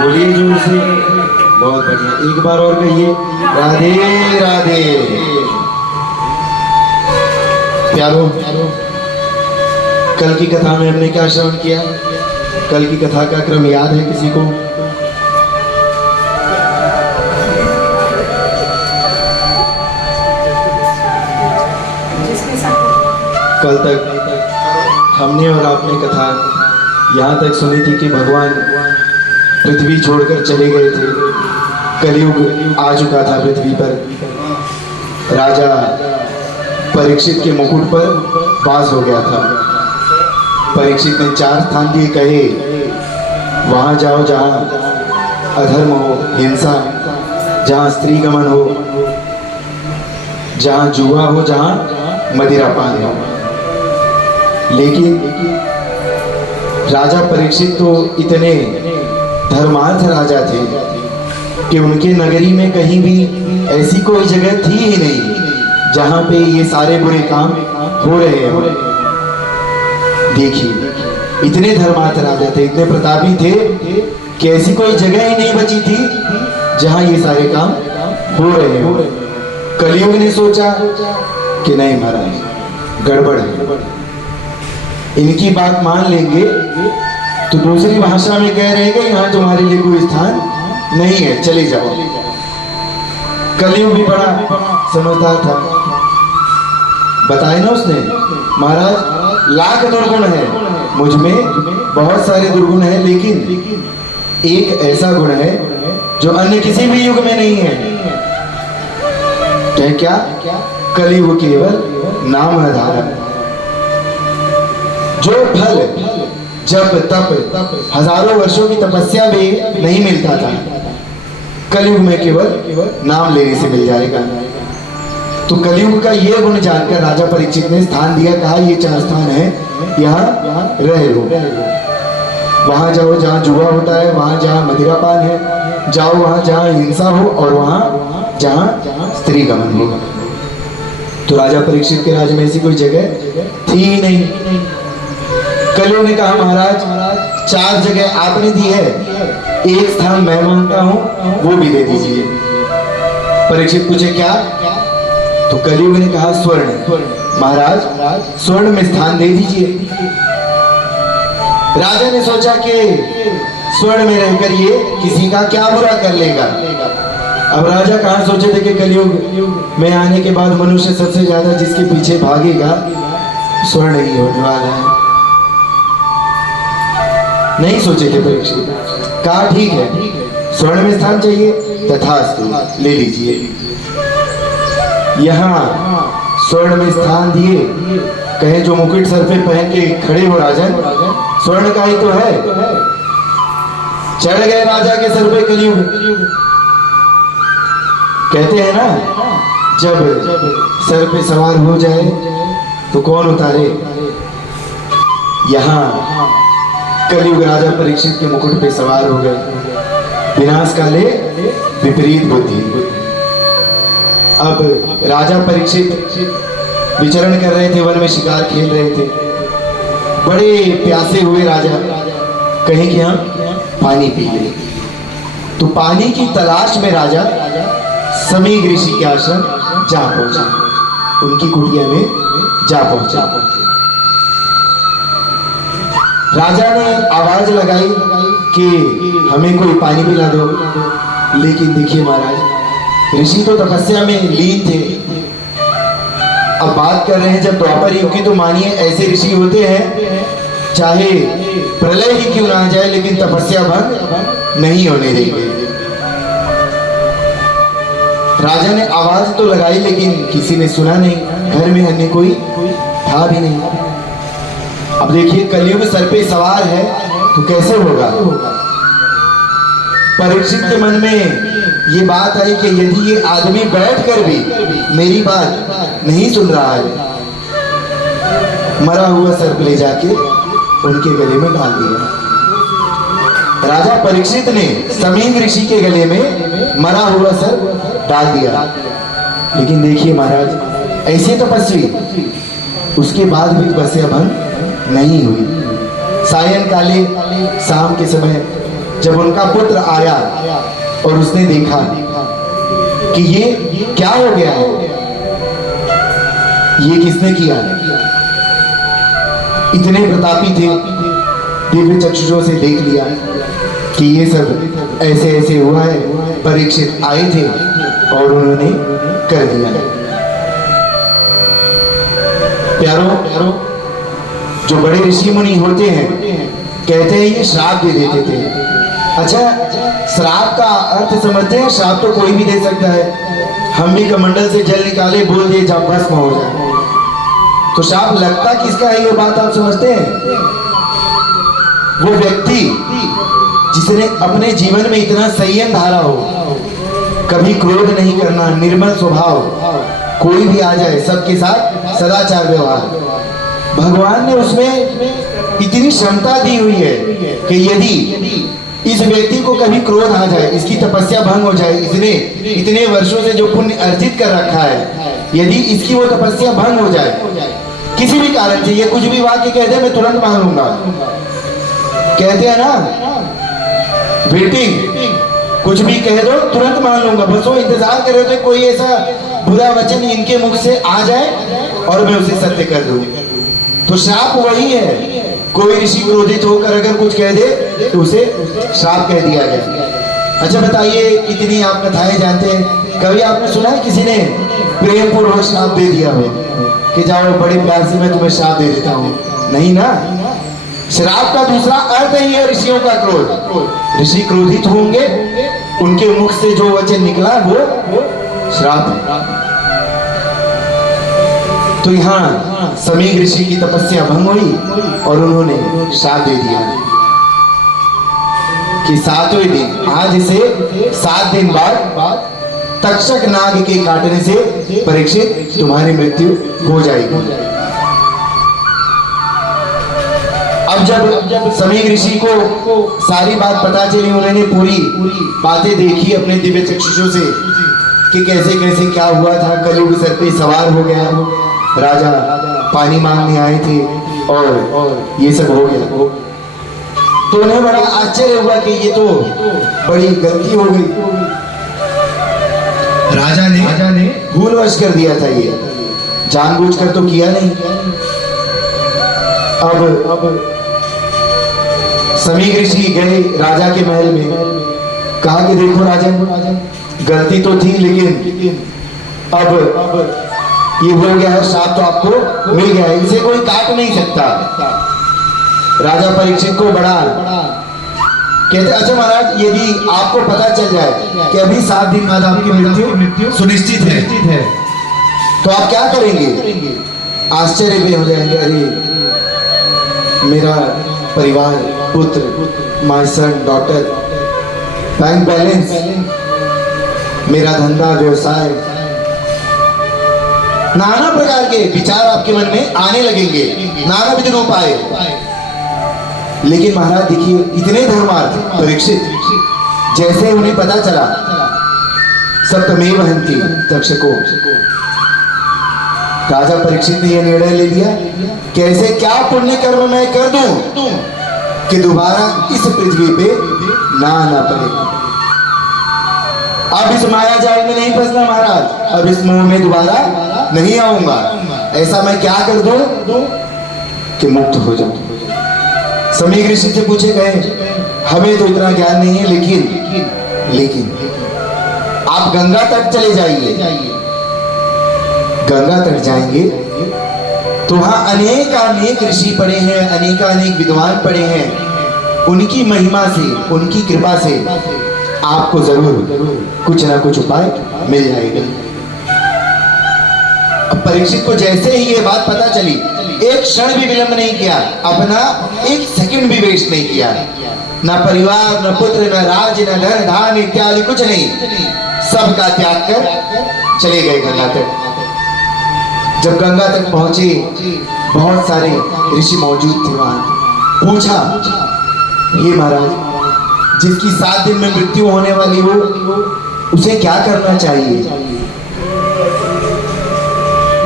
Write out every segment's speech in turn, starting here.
बोलिए जोर से। बहुत बढ़िया, एक बार और कहिए, राधे राधे। प्यारो, कल की कथा में हमने क्या श्रवण किया? कल की कथा का क्रम याद है किसी को? कल तक हमने और आपने कथा यहाँ तक सुनी थी कि भगवान पृथ्वी छोड़कर चले गए थे। कलयुग आ चुका था पृथ्वी पर। राजा परीक्षित के मुकुट पर वास हो गया था। परीक्षित ने 4 स्थान दिए, कहे वहाँ जाओ जहाँ अधर्म हो, हिंसा, जहाँ स्त्री गमन हो, जहाँ जुआ हो, जहाँ मदिरापान हो। लेकिन राजा परीक्षित तो इतने धर्मार्थ राजा थे कि उनके नगरी में कहीं भी ऐसी कोई जगह थी ही नहीं जहां पे ये सारे बुरे काम हो रहे हैं। देखिए, इतने धर्मार्थ राजा थे, इतने प्रतापी थे कि ऐसी कोई जगह ही नहीं बची थी जहां ये सारे काम हो रहे हो। कलयुग ने सोचा कि नहीं महाराज, गड़बड़ है, इनकी बात मान लेंगे तो दूसरी भाषा में कह रहे हैं कि यहाँ तुम्हारे लिए कोई स्थान नहीं है, चले जाओ। कलयुग भी बड़ा समझदार था, बताए ना उसने, महाराज लाख दुर्गुण है मुझ में, बहुत सारे दुर्गुण है, लेकिन एक ऐसा गुण है जो अन्य किसी भी युग में नहीं है। क्या? कलयुग केवल नाम आधार। जो फल जब तप हजारों वर्षों की तपस्या में नहीं मिलता था, कलयुग में केवल नाम लेने से मिल जाएगा। तो कलयुग का ये गुण जानकर राजा परीक्षित ने स्थान दिया, कहा ये 4 स्थान है, यहाँ रह लो। वहां जाओ जहाँ जुआ होता है, वहां जहाँ मदिरापान है, जाओ वहां जहाँ हिंसा हो, और वहां जहाँ स्त्री गमन हो। तो राजा परीक्षित के राज्य में ऐसी कोई जगह थी ही नहीं। कलयुग ने कहा महाराज 4 जगह आपने दी है, एक स्थान मैं मांगता हूं, वो भी दे दीजिए। परीक्षित पूछे क्या? तो कलयुग ने कहा स्वर्ण। महाराज स्वर्ण में स्थान दे दीजिए। राजा ने सोचा कि स्वर्ण में रहकर ये किसी का क्या बुरा कर लेगा। अब राजा कहाँ सोचे थे कि कलयुग में आने के बाद मनुष्य सबसे ज्यादा जिसके पीछे भागेगा स्वर्ण ही होने वाला है। नहीं सोचे थे परीक्षित। कहा ठीक है, स्वर्ण में स्थान चाहिए, तथास्तु, ले लीजिए। यहाँ स्वर्ण में स्थान दिए, कहे जो मुकुट सर पे पहन के खड़े हो राजन, स्वर्ण का ही तो है। चढ़ गए राजा के सर पे कलयुग। कहते हैं ना, जब सर पे सवार हो जाए तो कौन उतारे। यहाँ कलयुग राजा परीक्षित के मुकुट पे सवार हो गए। विनाश काले विपरीत बुद्धि। अब राजा परीक्षित विचरण कर रहे थे, वन में शिकार खेल रहे थे। बड़े प्यासे हुए राजा, कहीं कि हम पानी पी ले। तो पानी की तलाश में राजा समीग ऋषि के आश्रम जा पहुंचा, उनकी कुटिया में जा पहुंचा। राजा ने आवाज लगाई कि हमें कोई पानी पिला दो। लेकिन देखिए महाराज, ऋषि तो तपस्या में लीन थे। अब बात कर रहे हैं जब द्वापर युग की, तो मानिए ऐसे ऋषि होते हैं चाहे प्रलय ही क्यों ना आ जाए लेकिन तपस्या भंग नहीं होने देंगे। राजा ने आवाज तो लगाई लेकिन किसी ने सुना नहीं, घर में अन्य कोई था भी नहीं। अब देखिए कलयुग सर पे सवार है तो कैसे होगा। परीक्षित के मन में ये बात आई कि यदि ये आदमी बैठकर भी मेरी बात नहीं सुन रहा है, मरा हुआ सर्प ले जाके उनके गले में डाल दिया। राजा परीक्षित ने समीग ऋषि के गले में मरा हुआ सर्प डाल दिया। लेकिन देखिए महाराज, ऐसे तपस्वी उसके बाद भी तपस्या भंग नहीं हुई। सायंकाले शाम के समय जब उनका पुत्र आया और उसने देखा कि ये क्या हो गया है, ये किसने किया, इतने प्रतापी थे, दिव्य चक्षुषों से देख लिया कि ये सब ऐसे ऐसे हुआ है। परीक्षित आए थे और उन्होंने कर दिया। प्यारो, जो बड़े ऋषि मुनि होते हैं कहते हैं ये श्राप दे देते थे। अच्छा, श्राप का अर्थ समझते हैं? श्राप तो कोई भी दे सकता है। हम भी कमंडल से जल निकाले, बोल दिए जब भस्म हो जाए, तो श्राप लगता किसका है, ये बात आप समझते हैं? वो व्यक्ति जिसने अपने जीवन में इतना संयम धारा हो, कभी क्रोध नहीं करना, निर्मल स्वभाव, कोई भी आ जाए सबके साथ सदाचार व्यवहार, भगवान ने उसमें इतनी क्षमता दी हुई है कि यदि इस व्यक्ति को कभी क्रोध आ जाए, इसकी तपस्या भंग हो जाए, इसने इतने वर्षों से जो पुण्य अर्जित कर रखा है, यदि इसकी वो तपस्या भंग हो जाए किसी भी कारण से, ये कुछ भी वाक्य कह दे मैं तुरंत मान लूंगा, कहते हैं ना वेटिंग, कुछ भी कह दो तुरंत मान लूंगा, बस वो इंतजार कर रहे थे कोई ऐसा बुरा वचन इनके मुख से आ जाए और मैं उसे सत्य कर दूं। तो श्राप वही है, कोई ऋषि क्रोधित होकर अगर कुछ कह दे तो उसे श्राप कह दिया गया। अच्छा बताइए, कितनी आप कथाएं जानते हैं? कभी आपने सुना है किसी ने प्रेम पूर्वक श्राप दे दिया हो कि जाओ बड़े प्यार से मैं तुम्हें श्राप दे देता हूँ? नहीं ना। श्राप का दूसरा अर्थ ही है ऋषियों का क्रोध। ऋषि क्रोधित होंगे, उनके मुख से जो वचन निकला वो श्राप है। तो यहाँ समीर ऋषि की तपस्या भंग हुई और उन्होंने श्राप दे दिया कि 7वें दिन, आज से 7 दिन बाद तक्षक नाग के काटने से परीक्षित तुम्हारी मृत्यु हो जाएगी। अब जब समीर ऋषि को सारी बात पता चली, उन्होंने पूरी बातें देखी अपने दिव्य चक्षुषों से कि कैसे कैसे क्या हुआ था, कलयुग सर पे सवार हो गया, राजा पानी मांगने आए थे और ये सब हो गया, तो उन्हें बड़ा आश्चर्य हुआ कि ये तो बड़ी गलती हो गई, राजा ने भूलवश कर दिया था, ये जानबूझकर तो किया नहीं। अब समीर ऋषि गए राजा के महल में, कहा कि देखो राजन, गलती तो थी लेकिन अब ये हो गया है, श्राप तो आपको मिल गया है, इसे कोई काट नहीं सकता। राजा परीक्षित को बड़ा कहते, अच्छा महाराज, यदि आपको पता चल जाए कि अभी 7 दिन बाद आपकी मृत्यु सुनिश्चित है तो आप क्या करेंगे? आश्चर्य में हो जाएंगे, अरे मेरा परिवार, पुत्र, my son, daughter, bank balance, मेरा धंधा, व्यवसाय, नाना प्रकार के विचार आपके मन में आने लगेंगे, नाना विध रूप आए। लेकिन महाराज देखिए, इतने धर्मार्थ परीक्षित, जैसे उन्हें पता चला सप्तमेव हन्ति तक्षको, राजा परीक्षित ने यह निर्णय ले लिया, कैसे क्या पुण्य कर्म मैं कर दूं कि दोबारा इस पृथ्वी पे ना आना पड़े। अब इस माया जाल में नहीं फंसना महाराज, अब इस मोह में दोबारा नहीं आऊंगा, ऐसा मैं क्या कर दूं कि मुक्त हो जाऊं। समीर ऋषि से पूछे गए, हमें तो इतना ज्ञान नहीं है, लेकिन आप गंगा तट चले जाइए, गंगा तट जाएंगे तो वहां अनेक ऋषि पड़े हैं, अनेक विद्वान पड़े हैं, उनकी महिमा से, उनकी कृपा से आपको जरूर कुछ ना कुछ उपाय मिल जाएगा। अब परीक्षित को जैसे ही ये बात पता चली, एक क्षण भी विलंब नहीं किया, अपना 1 सेकंड भी वेस्ट नहीं किया, ना परिवार, न पुत्र, न राज्य, न धन धान इत्यादि कुछ नहीं, सबका त्याग कर चले गए गंगा तट। जब गंगा तक पहुंचे, बहुत सारे ऋषि मौजूद थे वहां। पूछा, ये महाराज, जिसकी 7 दिन में मृत्यु होने वाली हो, उसे क्या करना चाहिए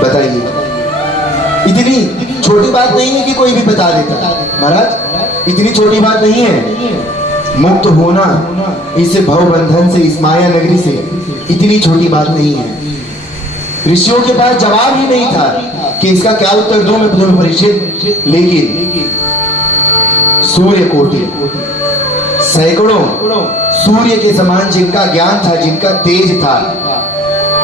बताइए। इतनी छोटी बात नहीं है कि कोई भी बता देता महाराज, इतनी छोटी बात नहीं है। मुक्त होना इस भव बंधन से, इस माया नगरी से इतनी छोटी बात नहीं है। ऋषियों के पास जवाब ही नहीं था कि इसका क्या उत्तर दूं मैं तुम्हें परीक्षित। लेकिन सूर्य कोटि, सैकड़ों सूर्य के समान जिनका ज्ञान था, जिनका तेज था,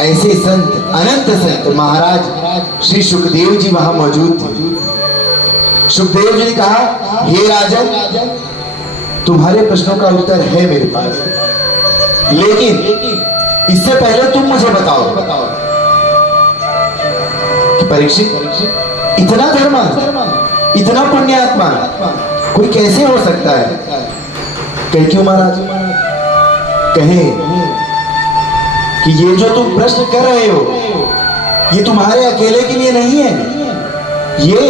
ऐसे संत, अनंत संत महाराज श्री सुखदेव जी वहां मौजूद थे। सुखदेव जी ने कहा, हे राजन, तुम्हारे प्रश्नों का उत्तर है मेरे पास, लेकिन इससे पहले तुम मुझे बताओ कि परीक्षित इतना धर्मा, इतना पुण्यात्मा कोई कैसे हो सकता है? कहे क्यों महाराज? कहे कि ये जो तुम प्रश्न कर रहे हो ये तुम्हारे अकेले के लिए नहीं है, ये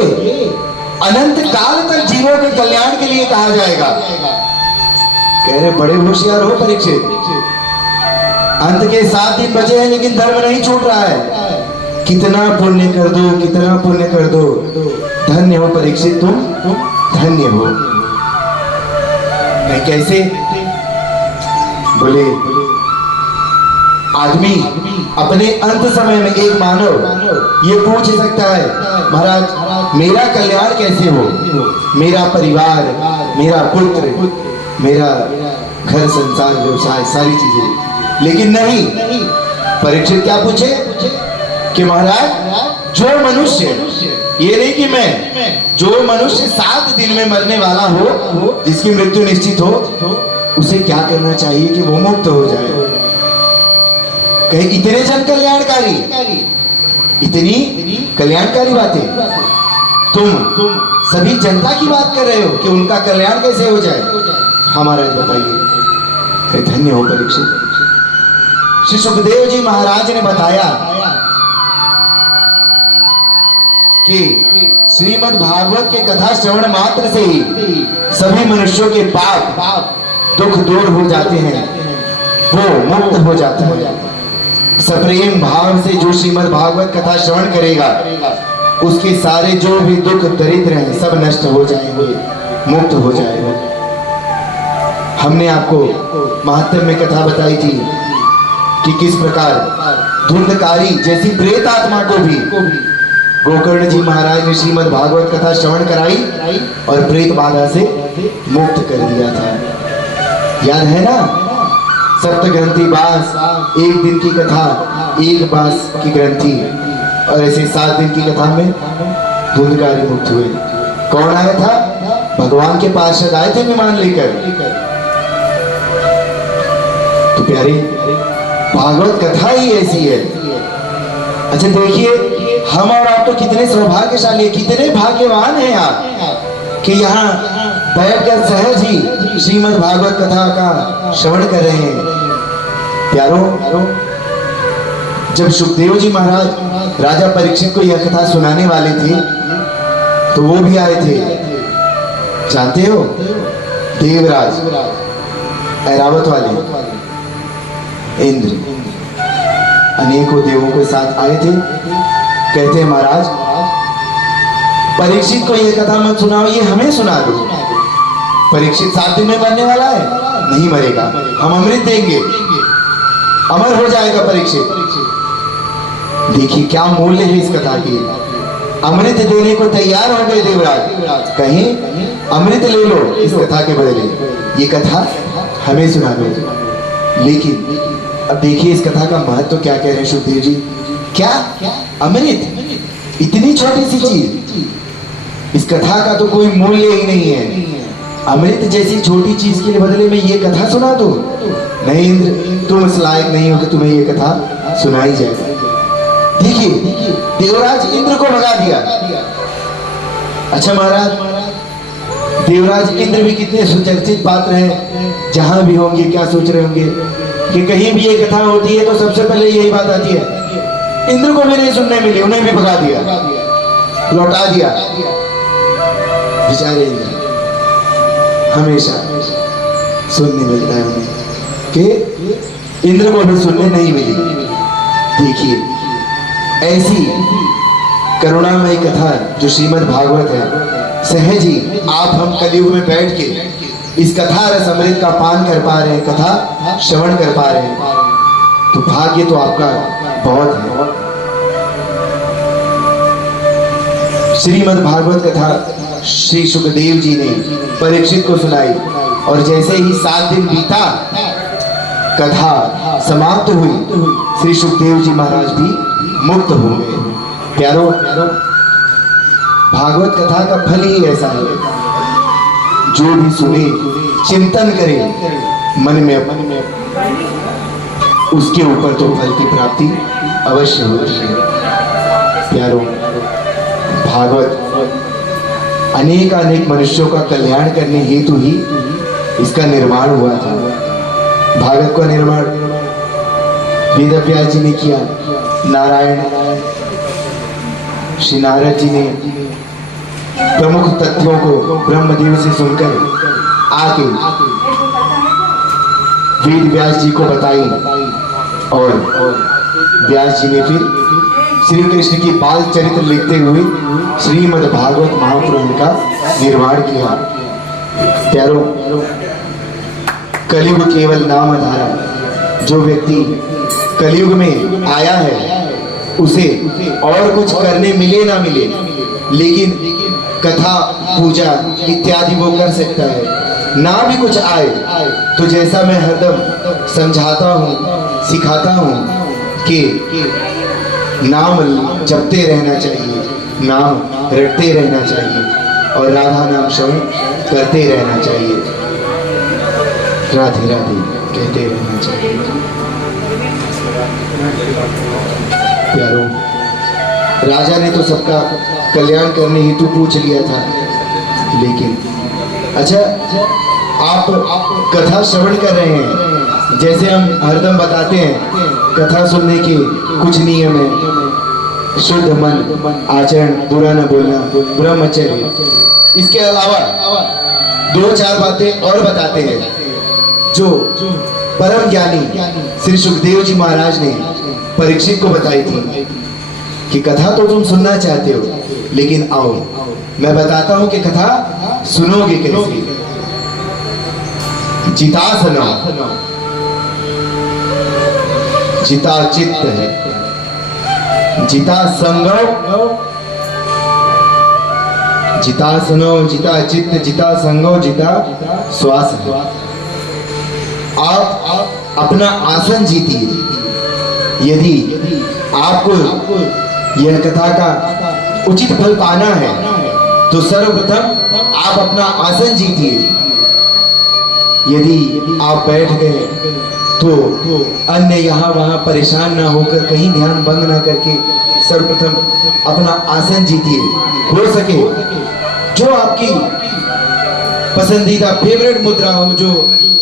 अनंत काल तक जीवों के कल्याण के लिए कहा जाएगा। कह रहे बड़े होशियार हो परीक्षित, अंत के 7 दिन बचे हैं लेकिन धर्म नहीं छूट रहा है। कितना पुण्य कर दो, कितना पुण्य कर दो, धन्य हो परीक्षित, तुम धन्य हो। मैं कैसे? बोले आदमी अपने अंत समय में, एक मानव ये पूछ सकता है, महाराज मेरा कल्याण कैसे हो, मेरा परिवार, मेरा पुत्र, मेरा घर संसार व्यवसाय सारी चीजें। लेकिन नहीं, परीक्षित क्या पूछे कि महाराज जो मनुष्य, ये नहीं कि मैं, जो मनुष्य 7 दिन में मरने वाला हो, जिसकी मृत्यु निश्चित हो, उसे क्या करना चाहिए कि वो मुक्त हो जाए? कहे इतने जन कल्याणकारी, इतनी कल्याणकारी बातें तुम सभी जनता की बात कर रहे हो कि उनका कल्याण कैसे हो जाए? हमारा बताइए। कहे धन्य हो परीक्षित, श्री सुखदेव जी महाराज ने बताया कि श्रीमद् भागवत के कथा श्रवण मात्र से ही सभी मनुष्यों के पाप दुख दूर हो जाते हैं, वो मुक्त हो जाता है। सप्रेम भाव से जो श्रीमद् भागवत कथा श्रवण करेगा, उसके सारे जो भी दुख दरिद्र हैं सब नष्ट हो जाएंगे, मुक्त हो जाएगा। हमने आपको महात्म्य में कथा बताई थी कि किस प्रकार धुंधकारी जैसी प्रेत आत्मा को भी गोकर्ण जी महाराज ने श्रीमद् भागवत कथा श्रवण कराई और प्रेत बाधा से मुक्त कर दिया था। याद है ना? सप्त ग्रंथि बास, 1 दिन की कथा, 1 बास की ग्रंथि, और ऐसे 7 दिन की कथा में धुंधकारी मुक्त हुए। कौन आया था? भगवान के पार्षद आए थे विमान लेकर। तो प्यारे भागवत कथा ही ऐसी है। अच्छा देखिए, हम और आप तो कितने सौभाग्यशाली, कितने भाग्यवान हैं आप कि यहाँ बैठकर सहज ही श्रीमद् भागवत कथा का श्रवण कर रहे हैं। प्यारो, जब सुखदेव जी महाराज राजा परीक्षित को यह कथा सुनाने वाले थे तो वो भी आए थे। जानते हो, देवराज ऐरावत वाले इंद्र अनेकों देवों के साथ आए थे। कहते हैं महाराज परीक्षित को यह कथा मत सुनाओ, ये हमें सुना दो। परीक्षित 7 दिन में मरने वाला है, नहीं मरेगा, हम अमृत देंगे, अमर हो जाएगा परीक्षित। देखिए क्या मूल्य है इस कथा की। अमृत देने को तैयार हो गए देवराज, कहें अमृत ले लो इस कथा के बदले, ये कथा हमें सुना दो। लेकिन अब देखिए इस कथा का महत्व क्या कह रहे हैं सुखदेव जी। क्या अमृत, इतनी छोटी सी चीज, इस कथा का तो कोई मूल्य ही नहीं है। अमृत जैसी छोटी चीज के बदले में ये कथा सुना दो? नहीं इंद्र, तुम इस लायक नहीं हो कि तुम्हें ये कथा सुनाई जाए। देखिए देवराज इंद्र को भगा दिया। अच्छा महाराज, देवराज इंद्र भी कितने सुचर्चित पात्र हैं, जहां भी होंगे क्या सोच रहे होंगे कि कहीं भी ये कथा होती है तो सबसे पहले यही बात आती है। इंद्र को भी नहीं सुनने मिली, उन्हें भी भगा दिया, लौटा दिया। बेचारे इंद्र, हमेशा सुनने मिलता है उन्हें कि इंद्र को भी सुनने नहीं मिली। देखिए ऐसी करुणामयी कथा जो श्रीमद् भागवत है, सहज ही आप हम कलयुग में बैठ के इस कथा रस अमृत का पान कर पा रहे हैं, कथा श्रवण कर पा रहे हैं, तो भाग्य तो आपका बहुत है। श्रीमद् भागवत कथा श्री सुखदेव जी ने परीक्षित को सुनाई, और जैसे ही 7 दिन बीता, कथा समाप्त हुई, श्री सुखदेव जी महाराज भी मुक्त हो गए। प्यारो, भागवत कथा का फल ही ऐसा है, जो भी सुने, चिंतन करे मन में, उसके ऊपर तो फल की प्राप्ति अवश्य होती है। प्यारो, भागवत अनेक मनुष्यों का कल्याण करने हेतु ही इसका निर्माण हुआ था। भागवत का निर्माण वेदव्यास जी ने किया, नारायण श्री नारद जी ने प्रमुख तथ्यों को ब्रह्मदेव से सुनकर आके वेद व्यास जी को बताई, और व्यास जी ने फिर श्री कृष्ण की बाल चरित्र लिखते हुए श्रीमद् भागवत महापुराण का निर्माण किया। प्यारो, कलयुग केवल नाम आधार। जो व्यक्ति कलयुग में आया है, उसे और कुछ करने मिले ना मिले, लेकिन कथा पूजा इत्यादि वो कर सकता है। ना भी कुछ आए तो जैसा मैं हरदम समझाता हूँ, सिखाता हूँ कि नाम जपते रहना चाहिए, नाम रटते रहना चाहिए, और राधा नाम श्रवण करते रहना चाहिए, राधे राधे कहते रहना चाहिए। प्यारो, राजा ने तो सबका कल्याण करने हेतु पूछ लिया था, लेकिन अच्छा, आप कथा श्रवण कर रहे हैं, जैसे हम हरदम बताते हैं, कथा सुनने के कुछ नियम है, शुद्ध मन, आचरण, बुरा न बोलना, ब्रह्मचर्य। इसके अलावा 2-4 बातें और बताते हैं, जो परम ज्ञानी श्री सुखदेव जी महाराज ने परीक्षित को बताई थी कि कथा तो तुम सुनना चाहते हो, लेकिन आओ मैं बताता हूं कि कथा सुनोगे कैसे। जितासना, जिता चित्त है, जिता संगो, जिता सुनो, जिता चित्त, जिता संगो, जिता श्वास है। आप अपना आसन जीतिए। यदि आपको यह कथा का उचित फल पाना है, तो सर्वप्रथम आप अपना आसन जीतिए। यदि आप बैठ गए तो अन्य यहाँ वहाँ परेशान ना होकर, कहीं ध्यान भंग ना करके, सर्वप्रथम अपना आसन जीतिए। हो सके जो आपकी पसंदीदा फेवरेट मुद्रा हो, जो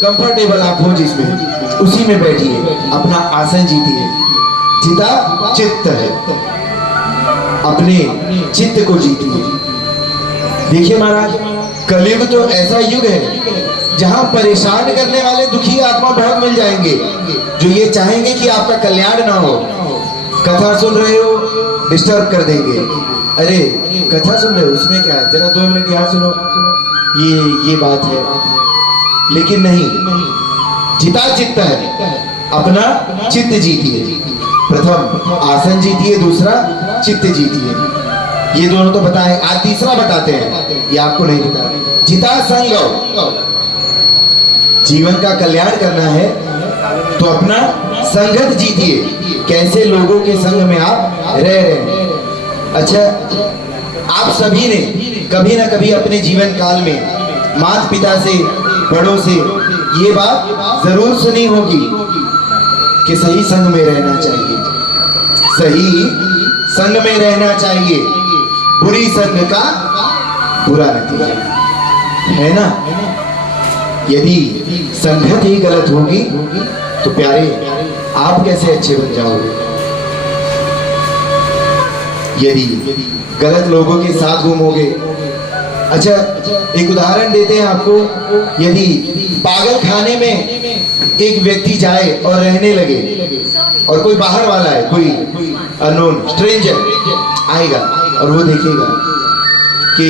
कंफर्टेबल आप हो जिसमें, उसी में बैठिए, अपना आसन जीतिए। जिता चित्त है, अपने चित्त को जीतिए। देखिए महाराज, कलयुग तो ऐसा युग है जहां परेशान करने वाले दुखी आत्मा बहुत मिल जाएंगे, जो ये चाहेंगे कि आपका कल्याण ना हो। कथा सुन रहे हो, डिस्टर्ब कर देंगे। अरे कथा सुन रहे हो, उसमें क्या है, जरा 2 मिनट यहाँ सुनो, ये बात है। लेकिन नहीं, जिता चित्त है, अपना चित्त जीतिए। प्रथम आसन जीतिए, दूसरा चित्त जीतिए। ये दोनों तो पता है, आज तीसरा बताते हैं, ये आपको नहीं पता। जिता संग, जीवन का कल्याण करना है तो अपना संगत जीतिए। कैसे लोगों के संग में आप रह रहे हैं। अच्छा, आप सभी ने कभी ना कभी अपने जीवन काल में माता पिता से, बड़ों से ये बात जरूर सुनी होगी कि सही संग में रहना चाहिए, सही संग में रहना चाहिए, बुरी संग का बुरा नतीजा है ना। यदि संगत ही गलत होगी तो प्यारे आप कैसे अच्छे बन जाओगे। यदि गलत लोगों के साथ घूमोगे। अच्छा, एक उदाहरण देते हैं आपको। यदि पागल खाने में एक व्यक्ति जाए और रहने लगे, और कोई बाहर वाला है, कोई अननोन स्ट्रेंजर आएगा और वो देखेगा कि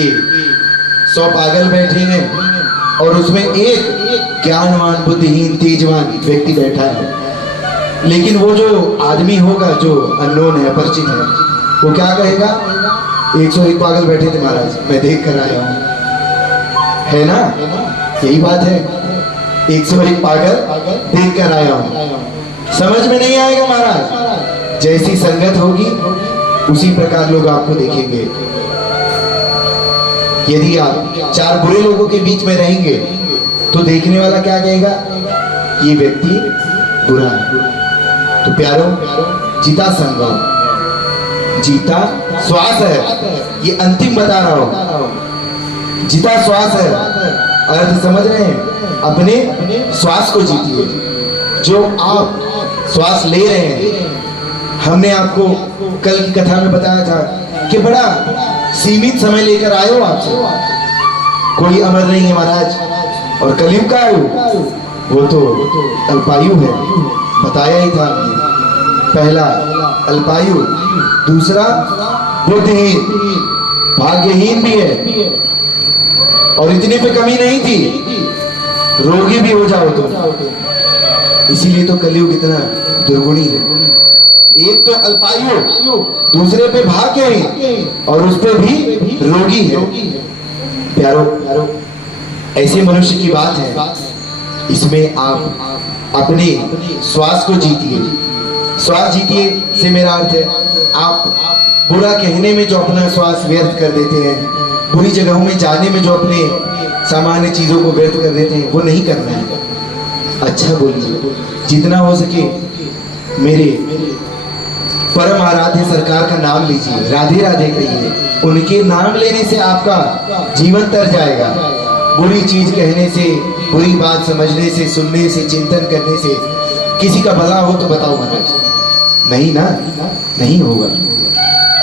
100 पागल बैठे हैं, और उसमें एक ज्ञानवान बुद्धिहीन तेजवान व्यक्ति बैठा है। लेकिन वो जो आदमी होगा जो अननोन है, अपरिचित है, वो क्या कहेगा? 101 पागल बैठे थे महाराज, मैं देख कर आया हूँ। है ना, यही बात है। 101 पागल देख कर आया हूँ। समझ में नहीं आएगा महाराज। जैसी संगत होगी उसी प्रकार लोग आपको देखेंगे। यदि आप 4 बुरे लोगों के बीच में रहेंगे तो देखने वाला क्या कहेगा? ये व्यक्ति बुरा है। तो प्यारो, जीता संगम, जीता श्वास है। ये अंतिम बता रहा हूं, जीता श्वास है। अर्थ समझ रहे हैं? अपने श्वास को जीतिए। जो आप श्वास ले रहे हैं, हमने आपको कल की कथा में बताया था कि बड़ा सीमित समय लेकर आए हो आपसे। कोई अमर नहीं है महाराज। और कलयुग का आयु वो तो अल्पायु है, बताया ही था हमने। पहला अल्पायु, दूसरा बुद्धिहीन, भाग्यहीन भी है। और इतने पे कमी नहीं थी, रोगी भी हो जाओ तो। इसीलिए तो कलयुग इतना दुर्गुणी है। एक तो अल्पायु, दूसरे पे भाग्यहीन, और उस पे भी रोगी है। प्यारो, ऐसे मनुष्य की बात है। इसमें आप अपने श्वास को जीतिए। श्वास जीतिए से मेरा अर्थ है, आप बुरा कहने में जो अपना श्वास व्यर्थ कर देते हैं, बुरी जगहों में जाने में जो अपने सामान्य चीजों को व्यर्थ कर देते हैं, वो नहीं करना है। अच्छा बोलिए, जितना हो सके मेरे परम आराध्य सरकार का नाम लीजिए, राधे राधे कहिए। उनके नाम लेने से आपका जीवन तर जाएगा। बुरी चीज कहने से, बुरी बात समझने से, सुनने से, चिंतन करने से किसी का भला हो तो बताओ महाराज? नहीं ना, नहीं होगा।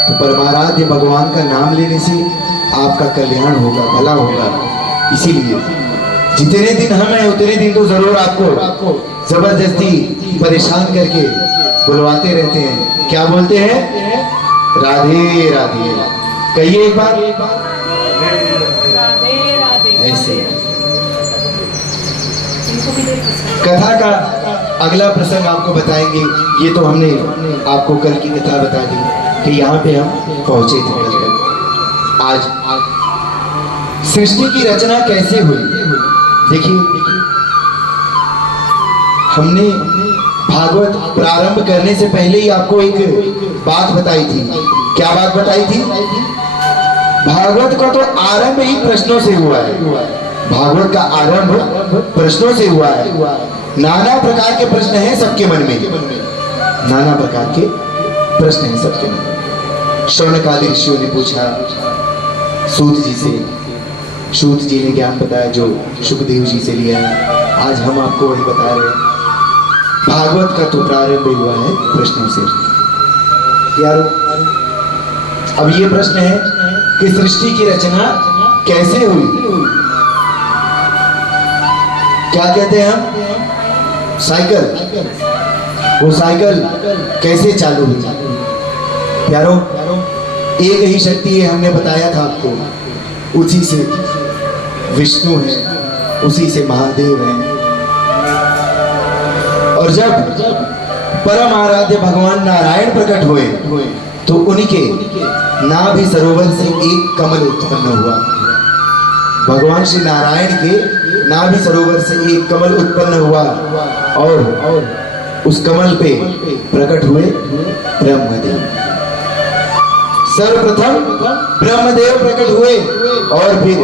तो परमाराध्य भगवान का नाम लेने से आपका कल्याण होगा, भला होगा। इसीलिए जितने दिन हम हैं उतने दिन तो जरूर आपको जबरदस्ती परेशान करके बुलवाते रहते हैं। क्या बोलते हैं? राधे राधे कहिए एक बार। ऐसे कथा का अगला प्रसंग आपको बताएंगे। ये तो हमने आपको कल की कथा बता दी कि यहाँ पे हम पहुंचे थे कल। आज सृष्टि की रचना कैसे हुई? देखिए, हमने भागवत प्रारंभ करने से पहले ही आपको एक बात बताई थी। क्या बात बताई थी? भागवत का तो आरंभ ही प्रश्नों से हुआ है। भागवत का आरंभ प्रश्नों से हुआ है। नाना प्रकार के प्रश्न हैं सबके मन में, नाना प्रकार के प्रश्न हैं सबके मन में। शौनकादि ऋषियों ने पूछा सूत जी से, सूत जी ने ज्ञान बताया जो सुखदेव जी से लिया है। आज हम आपको वही बता रहे हैं। भागवत का तो प्रारंभ हुआ है प्रश्नों से। यारो, अब ये प्रश्न है कि सृष्टि की रचना कैसे हुई? क्या कहते हैं हम? साइकिल। वो साइकिल कैसे चालू हुई? यारो, एक ही शक्ति है, हमने बताया था आपको। उसी से विष्णु है, उसी से महादेव है। और जब परम आराध्य भगवान नारायण प्रकट हुए तो उनके नाभि सरोवर से एक कमल उत्पन्न हुआ। भगवान श्री नारायण के नाभि सरोवर से एक कमल उत्पन्न हुआ और उस कमल पे प्रकट हुए ब्रह्मदेव। सर्वप्रथम ब्रह्मदेव प्रकट हुए और फिर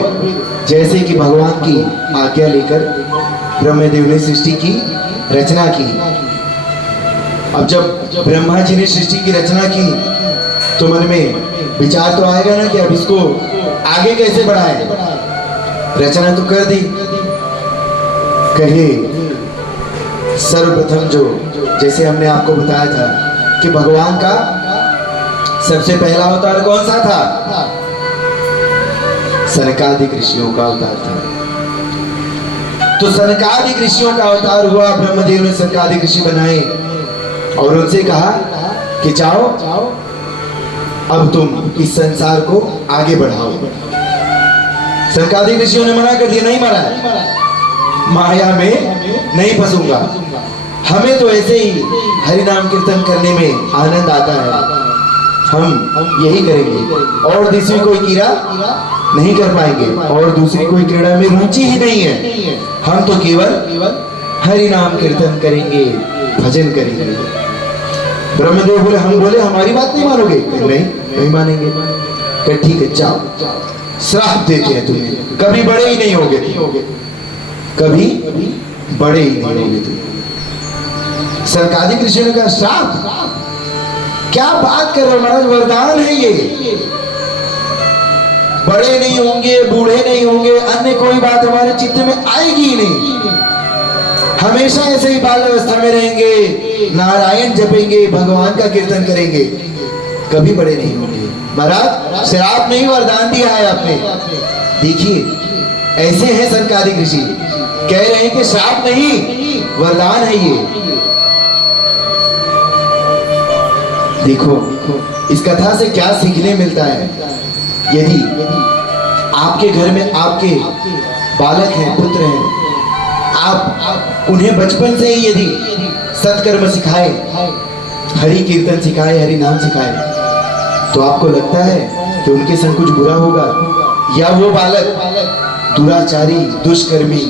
जैसे कि भगवान की आज्ञा लेकर ब्रह्मदेव ने सृष्टि की रचना की। अब जब ब्रह्मा जी ने सृष्टि की रचना की तो मन में विचार तो आएगा ना कि अब इसको आगे कैसे बढ़ाएं। रचना तो कर दी, कहे सर्वप्रथम जो, जैसे हमने आपको बताया था कि भगवान का सबसे पहला अवतार कौन सा था? सनकादिक ऋषियों का अवतार था। तो सनकादिक ऋषियों का अवतार हुआ। ब्रह्मदेव ने सनकादिक ऋषि बनाए और उनसे कहा कि जाओ अब तुम इस संसार को आगे बढ़ाओ। सनकादिक ऋषियों ने मना कर दिया, नहीं महाराज, माया में नहीं फंसूंगा, हमें तो ऐसे ही हरि नाम कीर्तन करने में आनंद आता है, हम यही करेंगे और दूसरी कोई क्रीड़ा नहीं कर पाएंगे और दूसरी कोई क्रीड़ा में रुचि ही नहीं है, हम तो केवल हरि नाम कीर्तन करेंगे, भजन करेंगे। ब्रह्मदेव बोले, हम बोले हमारी बात नहीं मानोगे? नहीं मानेंगे। कहे ठीक है, जाओ, श्राप देते हैं तुम्हें, कभी बड़े ही नहीं होगे, कभी बड़े ही नहीं होगे तुम। सनकादिक ऋषि ने कहा, श्राप? क्या बात कर रहे हो महाराज, वरदान है ये, बड़े नहीं होंगे, बूढ़े नहीं होंगे, अन्य कोई बात हमारे चित्त में आएगी ही नहीं, हमेशा ऐसे ही बाल अवस्था में रहेंगे, नारायण जपेंगे, भगवान का कीर्तन करेंगे, कभी बड़े नहीं होंगे। महाराज श्राप नहीं, वरदान दिया है आपने। देखिए ऐसे हैं सनकादिक ऋषि, कह रहे हैं कि श्राप नहीं, वरदान है ये। देखो इस कथा से क्या सीखने मिलता है। यदि आपके घर में आपके बालक हैं, पुत्र हैं, आप उन्हें बचपन से ही यदि सत्कर्म सिखाए, हरि कीर्तन सिखाए, हरि नाम सिखाए, तो आपको लगता है कि उनके संग कुछ बुरा होगा, या वो बालक दुराचारी, दुष्कर्मी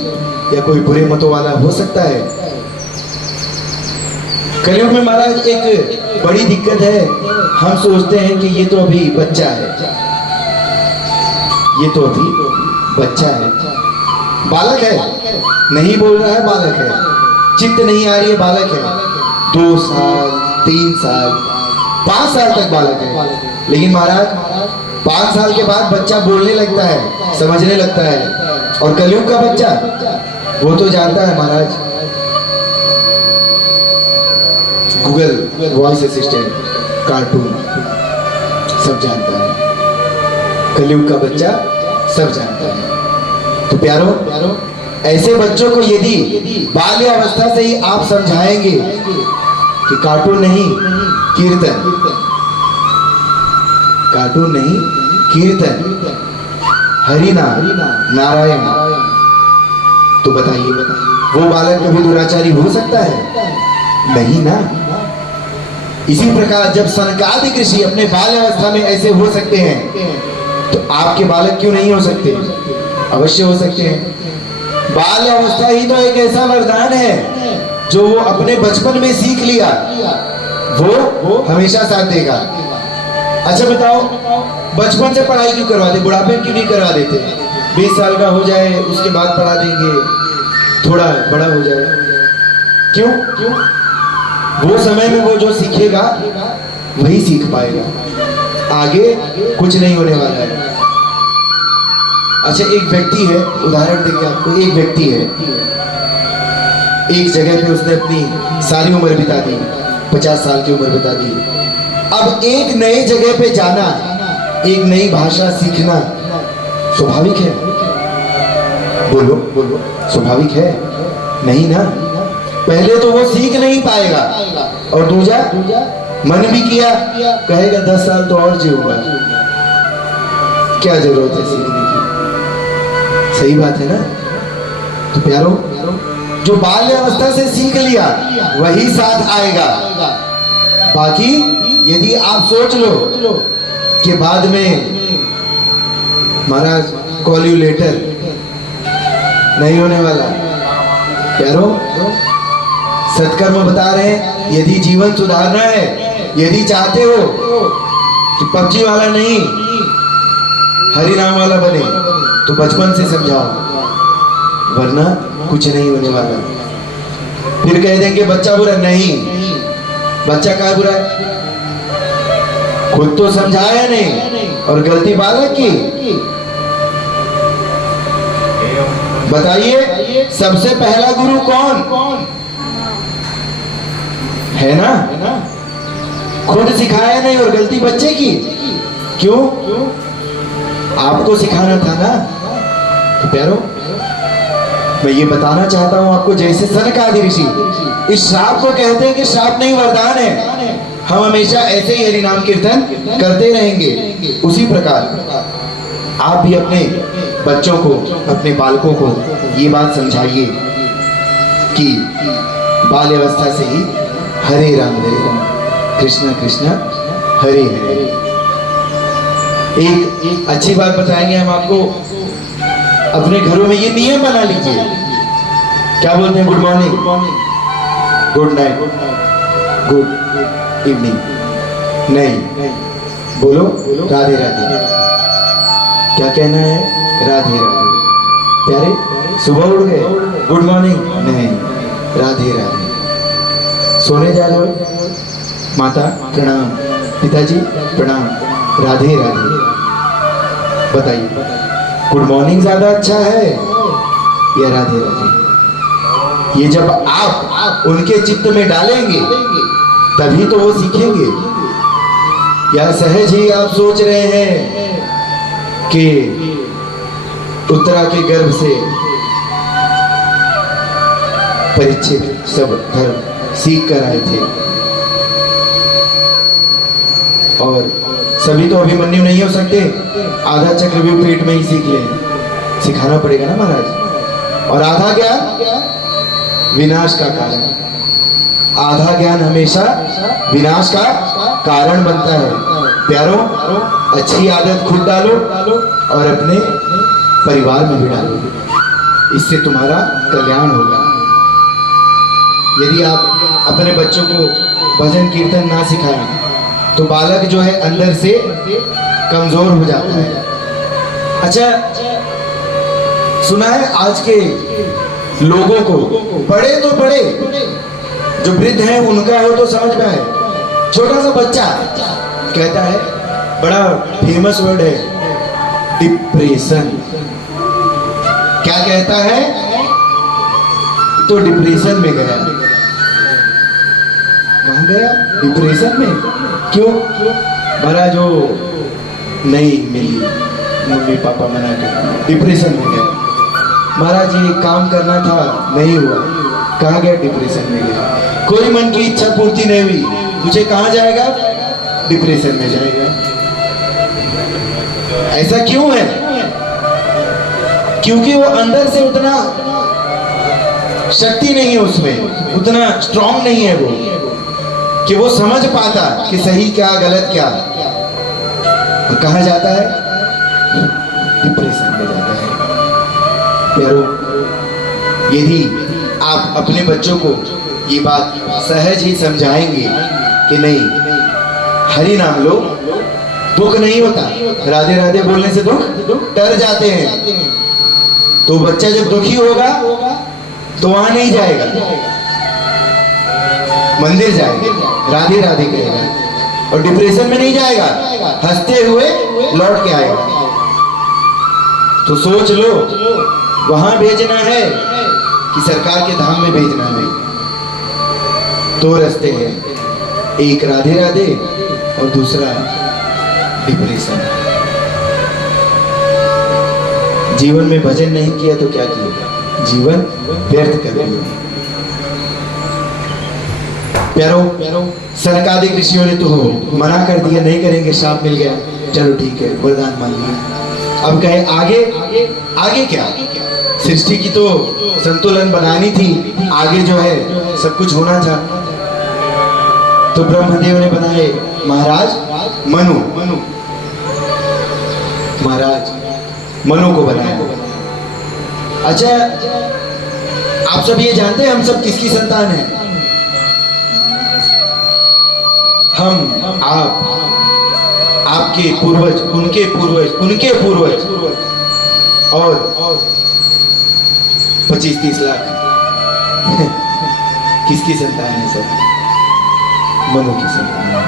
या कोई बुरे मतों वाला हो सकता है। कलयुग में महाराज एक बड़ी दिक्कत है, हम सोचते हैं कि ये तो अभी बच्चा है, ये तो अभी बच्चा है, बालक है, नहीं बोल रहा है, बालक है, चित्त नहीं आ रही है, बालक है, 2 साल 3 साल 5 साल तक बालक है। लेकिन महाराज 5 साल के बाद बच्चा बोलने लगता है, समझने लगता है, और कलयुग का बच्चा वो तो जानता है महाराज, गूगल वॉइस असिस्टेंट, कार्टून सब जानता है, कलयुग का बच्चा सब जानता है। तो प्यारो, ऐसे बच्चों को यदि बाल्यावस्था से ही आप समझाएंगे कि कार्टून नहीं कीर्तन, कार्टून नहीं कीर्तन, हरि नाम, नारायण, तो बताइए वो बालक कभी दुराचारी हो सकता है? नहीं ना। इसी प्रकार जब सनकादिक ऋषि अपने बाल्यावस्था में ऐसे हो सकते हैं, तो आपके बालक क्यों नहीं हो सकते? अवश्य हो सकते हैं। बाल अवस्था ही तो एक ऐसा वरदान है जो वो अपने बचपन में सीख लिया, वो हमेशा साथ देगा। अच्छा बताओ, बचपन से पढ़ाई क्यों करवाते, बुढ़ापे क्यों नहीं करवा देते? 20 साल का हो जाए उसके बाद पढ़ा देंगे, थोड़ा बड़ा हो जाए, क्यों? वो समय में वो जो सीखेगा वही सीख पाएगा, आगे कुछ नहीं होने वाला है। अच्छा, एक व्यक्ति है, उदाहरण देंगे आपको, एक व्यक्ति है, एक जगह पे उसने अपनी सारी उम्र बिता दी, 50 साल की उम्र बिता दी। अब एक नई जगह पे जाना, एक नई भाषा सीखना स्वाभाविक है? बोलो स्वाभाविक है? नहीं ना। पहले तो वो सीख नहीं पाएगा, और दूसरा मन भी किया, कहेगा 10 साल तो और जीऊंगा, क्या जरूरत है सीखने की? सही बात है ना। तो प्यारो, जो बाल्यावस्था से सीख लिया वही साथ आएगा। बाकी यदि आप सोच लो कि बाद में महाराज कॉल यू लेटर, नहीं होने वाला। प्यारो, सत्कर्म बता रहे हैं, यदि जीवन सुधारना है, यदि चाहते हो कि पबजी वाला नहीं हरि नाम वाला बने, तो बचपन से समझाओ, वरना कुछ नहीं होने वाला। फिर कह देंगे बच्चा बुरा, नहीं, बच्चा क्या बुरा है? खुद तो समझाया नहीं, और गलती बालक की। बताइए, सबसे पहला गुरु कौन है? ना, खुद सिखाया नहीं और गलती बच्चे की। क्यों? आपको सिखाना था ना। तो प्यारो, मैं ये बताना चाहता हूं आपको, जैसे सनकादिक ऋषि इस श्राप को कहते हैं कि श्राप नहीं, वरदान है, हम हमेशा ऐसे ही हरि नाम कीर्तन करते रहेंगे, उसी प्रकार आप भी अपने बच्चों को, अपने बालकों को ये बात समझाइए कि बाल्यावस्था से ही हरे राम कृष्ण कृष्ण हरे हरे। एक अच्छी बात बताएंगे हम आपको, अपने घरों में ये नियम बना लीजिए। क्या बोलते हैं? Good morning, good night, good evening नहीं, बोलो राधे राधे। क्या कहना है? राधे राधे। प्यारे, सुबह उठ गए, गुड मॉर्निंग नहीं, राधे राधे। सोने जा रहे हो, माता प्रणाम, पिताजी प्रणाम, राधे राधे। बताइए, गुड मॉर्निंग ज्यादा अच्छा है या राधे राधे? ये जब आप उनके चित्त में डालेंगे तभी तो वो सीखेंगे। या सहज ही आप सोच रहे हैं कि उत्तरा के गर्भ से परीक्षित सब धर्म सीख कर आए थे, और सभी तो अभिमन्यु नहीं हो सकते। आधा चक्रव्यूह पेट में ही सीख ले, सिखाना पड़ेगा ना महाराज। और आधा ज्ञान विनाश का कारण, आधा ज्ञान हमेशा विनाश का कारण बनता है। प्यारों, अच्छी आदत खुद डालो और अपने परिवार में भी डालो, इससे तुम्हारा कल्याण होगा। यदि आप अपने बच्चों को भजन कीर्तन ना सिखाएं तो बालक जो है अंदर से कमजोर हो जाता है। अच्छा, सुना है आज के लोगों को, बड़े तो बड़े, जो वृद्ध हैं उनका हो तो समझ में आए, छोटा सा बच्चा कहता है, बड़ा फेमस वर्ड है डिप्रेशन। क्या कहता है? तो डिप्रेशन में गया। कहाँ गया? डिप्रेशन में। क्यों? महाराज जो नहीं मिली, मम्मी पापा मना कर, डिप्रेशन में गया। महाराज ये काम करना था, नहीं हुआ, कहाँ गया? डिप्रेशन में गया। कोई मन की इच्छा पूर्ति नहीं हुई, मुझे कहाँ जाएगा? डिप्रेशन में जाएगा। ऐसा क्यों है? क्योंकि वो अंदर से उतना शक्ति नहीं है उसमें, उतना स्ट्रांग नहीं है वो कि वो समझ पाता कि सही क्या गलत क्या। और कहाँ जाता है? डिप्रेशन में जाता है। प्यारों, यदि आप अपने बच्चों को ये बात सहज ही समझाएंगे कि नहीं, हरि नाम लो, दुख नहीं होता, राधे राधे बोलने से दुख डर जाते हैं, तो बच्चा जब दुखी होगा तो वहां नहीं जाएगा, मंदिर जाएगा, राधे राधे कहेगा, और डिप्रेशन में नहीं जाएगा, हंसते हुए लौट के आएगा। तो सोच लो, वहां भेजना है कि सरकार के धाम में भेजना है? दो रास्ते हैं, एक राधे राधे और दूसरा डिप्रेशन। जीवन में भजन नहीं किया तो क्या किया? जीवन व्यर्थ कर दिया। प्यारों, सनकादिक ऋषियों ने तो मना कर दिया, नहीं करेंगे, श्राप मिल गया, चलो ठीक है, वरदान मान लिया। अब कहे आगे, आगे क्या? सृष्टि की तो संतुलन बनानी थी, आगे जो है सब कुछ होना था। तो ब्रह्मदेव ने बनाए महाराज मनु, महाराज मनु को बनाया। अच्छा, आप सब ये जानते हैं हम सब किसकी संतान हैं? हम, आप, आपके पूर्वज, उनके पूर्वज, उनके पूर्वज, और 25-30 लाख किसकी संतान है? सब मनु की संतान है।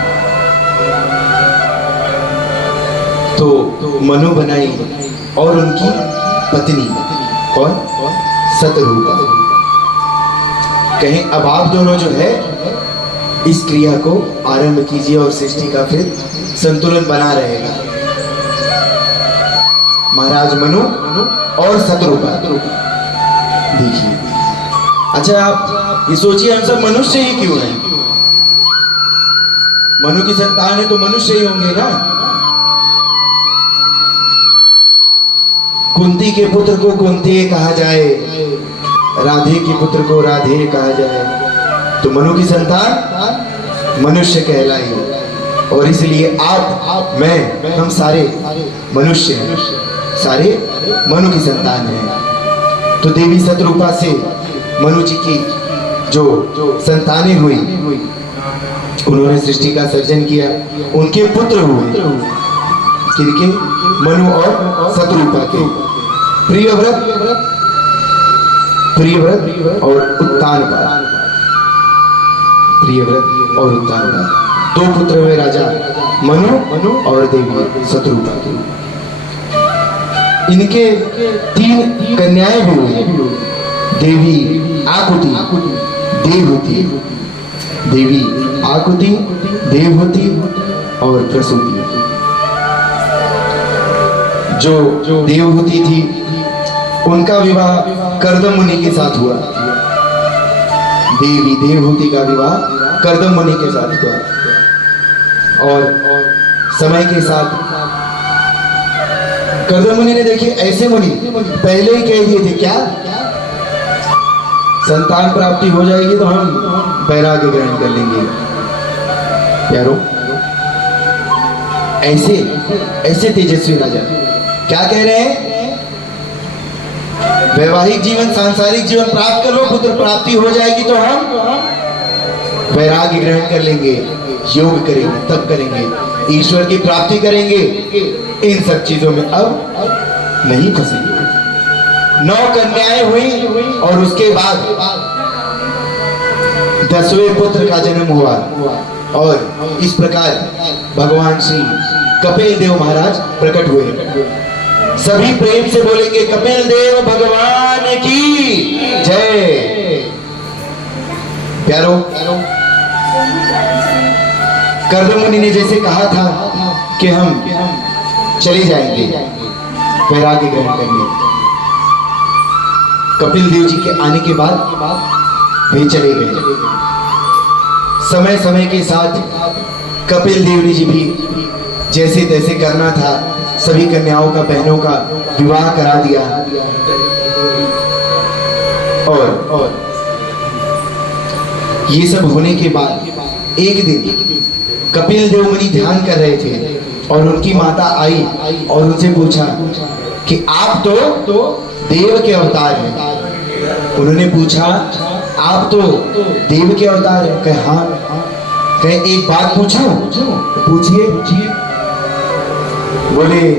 तो मनु बनाई, और उनकी पत्नी कौन? शतरूपा। कहें अब आप दोनों जो है इस क्रिया को आरंभ कीजिए और सृष्टि का फिर संतुलन बना रहेगा। महाराज मनु और शतरूपा देखिए। अच्छा, आप ये सोचिए, हम सब मनुष्य ही क्यों हैं? मनु की संतान है तो मनुष्य ही होंगे ना। कुंती के पुत्र को कुंती कहा जाए, राधे के पुत्र को राधे कहा जाए, तो मनु की संतान मनुष्य कहलाई। और इसलिए आप मैं हम सारे मनुष्य हैं, सारे मनु की संतान हैं। तो देवी शतरूपा से मनु जी की जो संतानें हुई, उन्होंने सृष्टि का सर्जन किया, उनके पुत्र हुए, किनके? मनु और शतरूपा के। प्रियव्रत और उत्तानपाद, प्रियव्रत और उत्तानपाद, दो पुत्र हुए राजा मनु और देवी शतरूपा के। इनके 3 कन्याएं भी हुई, देवी आकुति, देवहूति, देवी आकुति, देवहूति और प्रसूति। जो देवहूति थी, उनका विवाह कर्दम मुनि के साथ हुआ। देवी देवहूति का विवाह कर्दम मुनि के साथ हुआ। और समय के साथ कर्दम मुनि ने, देखिए ऐसे मुनि पहले ही कह दिए थे, क्या संतान प्राप्ति हो जाएगी तो हम वैराग्य ग्रहण कर लेंगे। प्यारो, ऐसे तेजस्वी राजा क्या कह रहे हैं? वैवाहिक जीवन, सांसारिक जीवन प्राप्त कर लो, पुत्र प्राप्ति हो जाएगी तो हम वैराग्य ग्रहण कर लेंगे, योग करेंगे, तप करेंगे, ईश्वर की प्राप्ति करेंगे। इन सब चीजों में अब नहीं फंसेंगे। 9 कन्याएं हुई और उसके बाद 10वें पुत्र का जन्म हुआ। और इस प्रकार भगवान श्री कपिल देव महाराज प्रकट हुए। सभी प्रेम से बोलेंगे, कपिल देव भगवान की जय। प्यारो, कर्दम मुनि ने जैसे कहा था कि हम चले जाएंगे वैराग्य ग्रहण करने, कपिल देव जी के आने के बाद वे चले गए। समय समय के साथ कपिल देव जी भी जैसे तैसे करना था, सभी कन्याओं का, बहनों का विवाह करा दिया। और ये सब होने के बाद एक दिन कपिल देव मुनि ध्यान कर रहे थे और उनकी माता आई और उनसे पूछा कि आप तो देव के अवतार हैं। उन्होंने पूछा, आप तो देव के अवतार हैं? कहे हाँ। कहे एक बात पूछूं? पूछिए। बोले है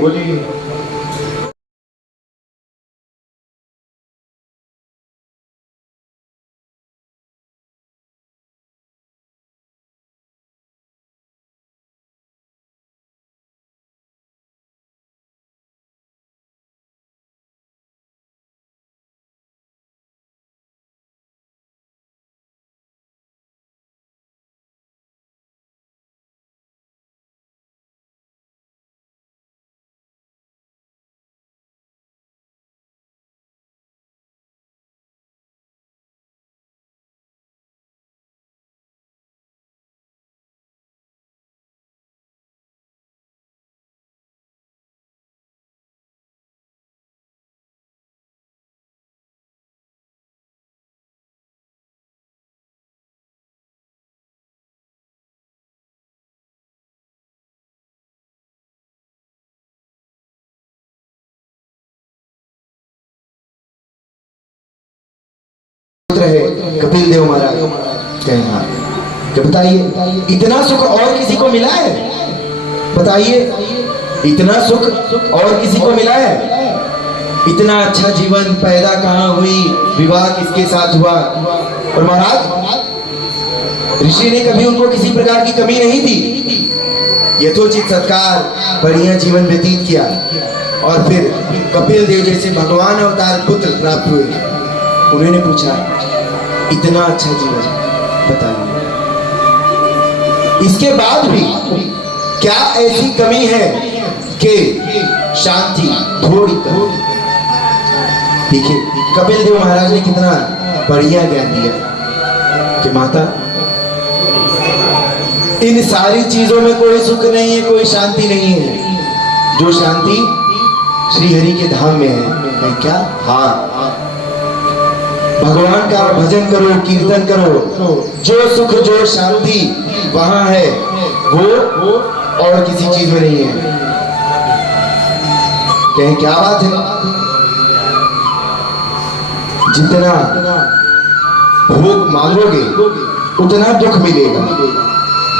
कपिल देव महाराज। कहना कि बताइए, इतना सुख और किसी को मिला है? बताइए, इतना सुख और किसी को मिला है? इतना अच्छा जीवन पैदा कहाँ हुई, विवाह किसके साथ हुआ? और महाराज, ऋषि ने कभी उनको किसी प्रकार की कमी नहीं दी, यथोचित सत्कार, बढ़िया जीवन व्यतीत किया। और फिर कपिल देव जैसे भगवान अवतार पुत्र प्राप्त हुए। उन्होंने पूछा, इतना अच्छा जीवन बताइए, इसके बाद भी क्या ऐसी कमी है कि शांति थोड़ी कम? देखिए कपिल देव महाराज ने कितना बढ़िया ज्ञान दिया कि माता, इन सारी चीजों में कोई सुख नहीं है, कोई शांति नहीं है। जो शांति श्री हरि के धाम में है। मैं क्या? हाँ, भगवान का भजन करो, कीर्तन करो, जो सुख जो शांति वहां है वो और किसी चीज में नहीं है। कहें क्या बात है? जितना भोग मांगोगे उतना दुख मिलेगा,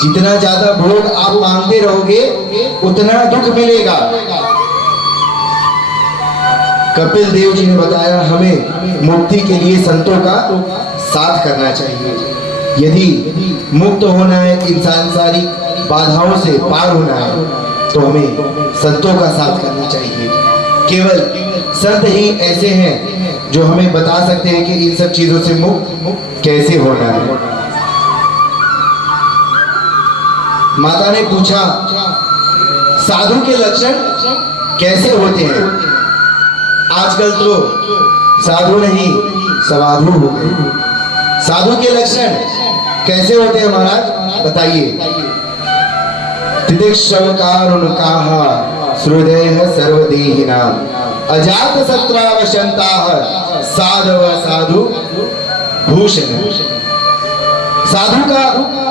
जितना ज्यादा भोग आप मांगते रहोगे उतना दुख मिलेगा। कपिल देव जी ने बताया हमें मुक्ति के लिए संतों का साथ करना चाहिए। यदि मुक्त होना है, इंसान सारी बाधाओं से पार होना है, तो हमें संतों का साथ करना चाहिए। केवल संत ही ऐसे हैं जो हमें बता सकते हैं कि इन सब चीजों से मुक्त कैसे होना है। माता ने पूछा साधु के लक्षण कैसे होते हैं? आजकल तो साधु नहीं सवाधु हो गए। साधु के लक्षण कैसे होते हैं महाराज बताइए? तितिक्षवकारुणकाः हृदय सर्वदेहिना अजात शत्रावशंताः साधव साधु भूषण। साधु का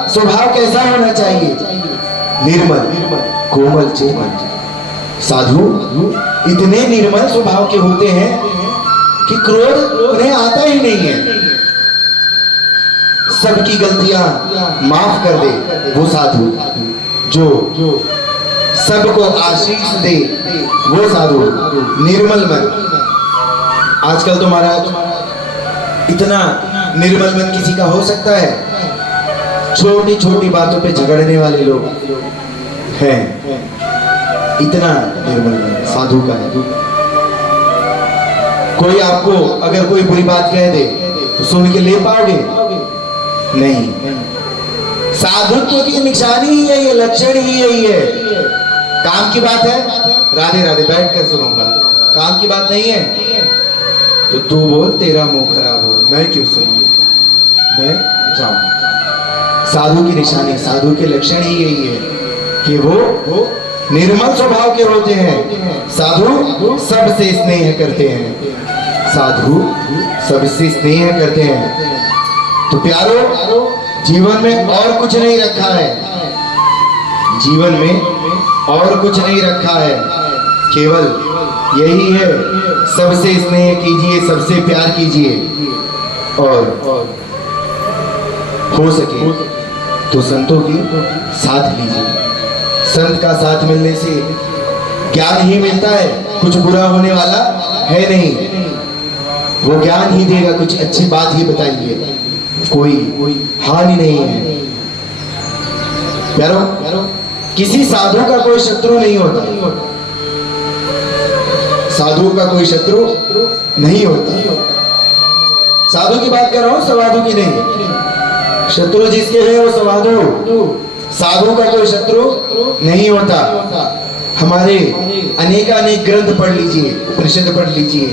स्वभाव कैसा होना चाहिए? निर्मल कोमल चिन्मय। साधु इतने निर्मल स्वभाव के होते हैं कि क्रोध उन्हें आता ही नहीं है। सबकी गलतियां माफ कर दे वो साधु, जो सबको आशीष दे वो साधु, निर्मल मन। आजकल तो महाराज इतना निर्मल मन किसी का हो सकता है? छोटी छोटी बातों पे झगड़ने वाले लोग हैं। इतना निर्मल मन साधु का है। कोई आपको अगर कोई बुरी बात कह दे तो सुन के ले पाओगे? नहीं। साधुत्व की निशानी ही यही है, लक्षण ही यही है। काम की बात है राधे राधे बैठ कर सुनूंगा, काम की बात नहीं है तो तू बोल तेरा मुंह खराब हो, मैं क्यों सुनूं, मैं जाऊं। साधु की निशानी, साधु के लक्षण ही यही है कि वो निर्मल स्वभाव के होते हैं। साधु सबसे स्नेह करते हैं, साधु सबसे स्नेह करते हैं। तो प्यारो जीवन में और कुछ नहीं रखा है, जीवन में और कुछ नहीं रखा है, केवल यही है सबसे स्नेह कीजिए, सबसे प्यार कीजिए और हो सके तो संतों की साथ लीजिए। संत का साथ मिलने से ज्ञान ही मिलता है, कुछ बुरा होने वाला है नहीं। वो ज्ञान ही देगा, कुछ अच्छी बात ही बताइए, कोई हानि नहीं है। प्यारो किसी साधु का कोई शत्रु नहीं होता, साधु का कोई शत्रु नहीं होता। साधु की बात कर रहा हूं, सवाधु की नहीं। शत्रु जिसके है वो सवाधु, साधु का कोई शत्रु नहीं होता। हमारे अनेकानेक ग्रंथ पढ़ लीजिए, उपनिषद पढ़ लीजिए,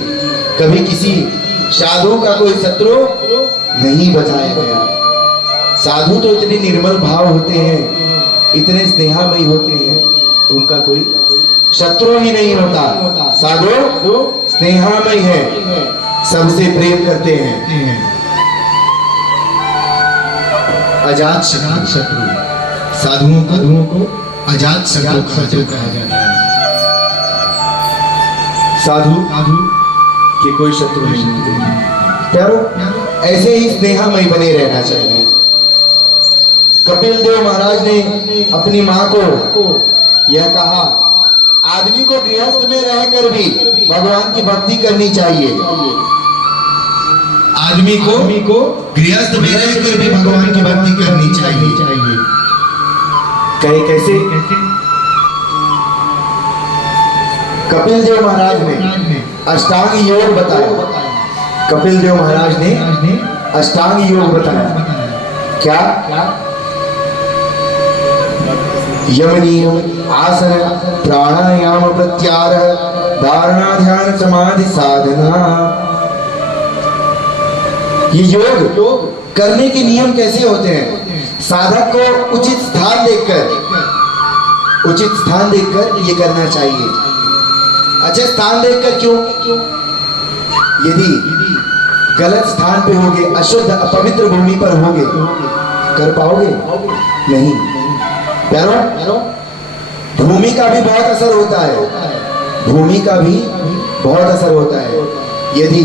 कभी किसी साधु का कोई शत्रु नहीं बताया गया। साधु तो इतने निर्मल भाव होते हैं, इतने स्नेहामयी होते हैं, उनका कोई शत्रु ही नहीं होता। साधु स्नेहामयी है, सबसे प्रेम करते हैं। अजात शत्रु, साधुओं को अजात शत्रु कहा जाता है। साधु के कोई शत्रु नहीं होते। प्यारो ऐसे ही स्नेहामय बने रहना चाहिए। कपिल देव महाराज ने अपनी मां को यह कहा, आदमी को गृहस्थ में रहकर भी भगवान की भक्ति करनी चाहिए। आदमी को गृहस्थ में रहकर भी भगवान की भक्ति करनी चाहिए। कहे कैसे? कपिल देव महाराज ने अष्टांग योग बताया। कपिल देव महाराज ने अष्टांग योग बताया। क्या? यम नियम, आसन, प्राणायाम, प्रत्याहार, धारणा, ध्यान, समाधि, साधना। ये योग करने के नियम कैसे होते हैं? साधक को उचित स्थान देखकर ये करना चाहिए। अच्छे स्थान देखकर क्यों? यदि गलत स्थान पे होगे, अशुद्ध अपवित्र भूमि पर होगे, कर पाओगे? नहीं। प्यारो, भूमि का भी बहुत असर होता है, भूमि का भी बहुत असर होता है। यदि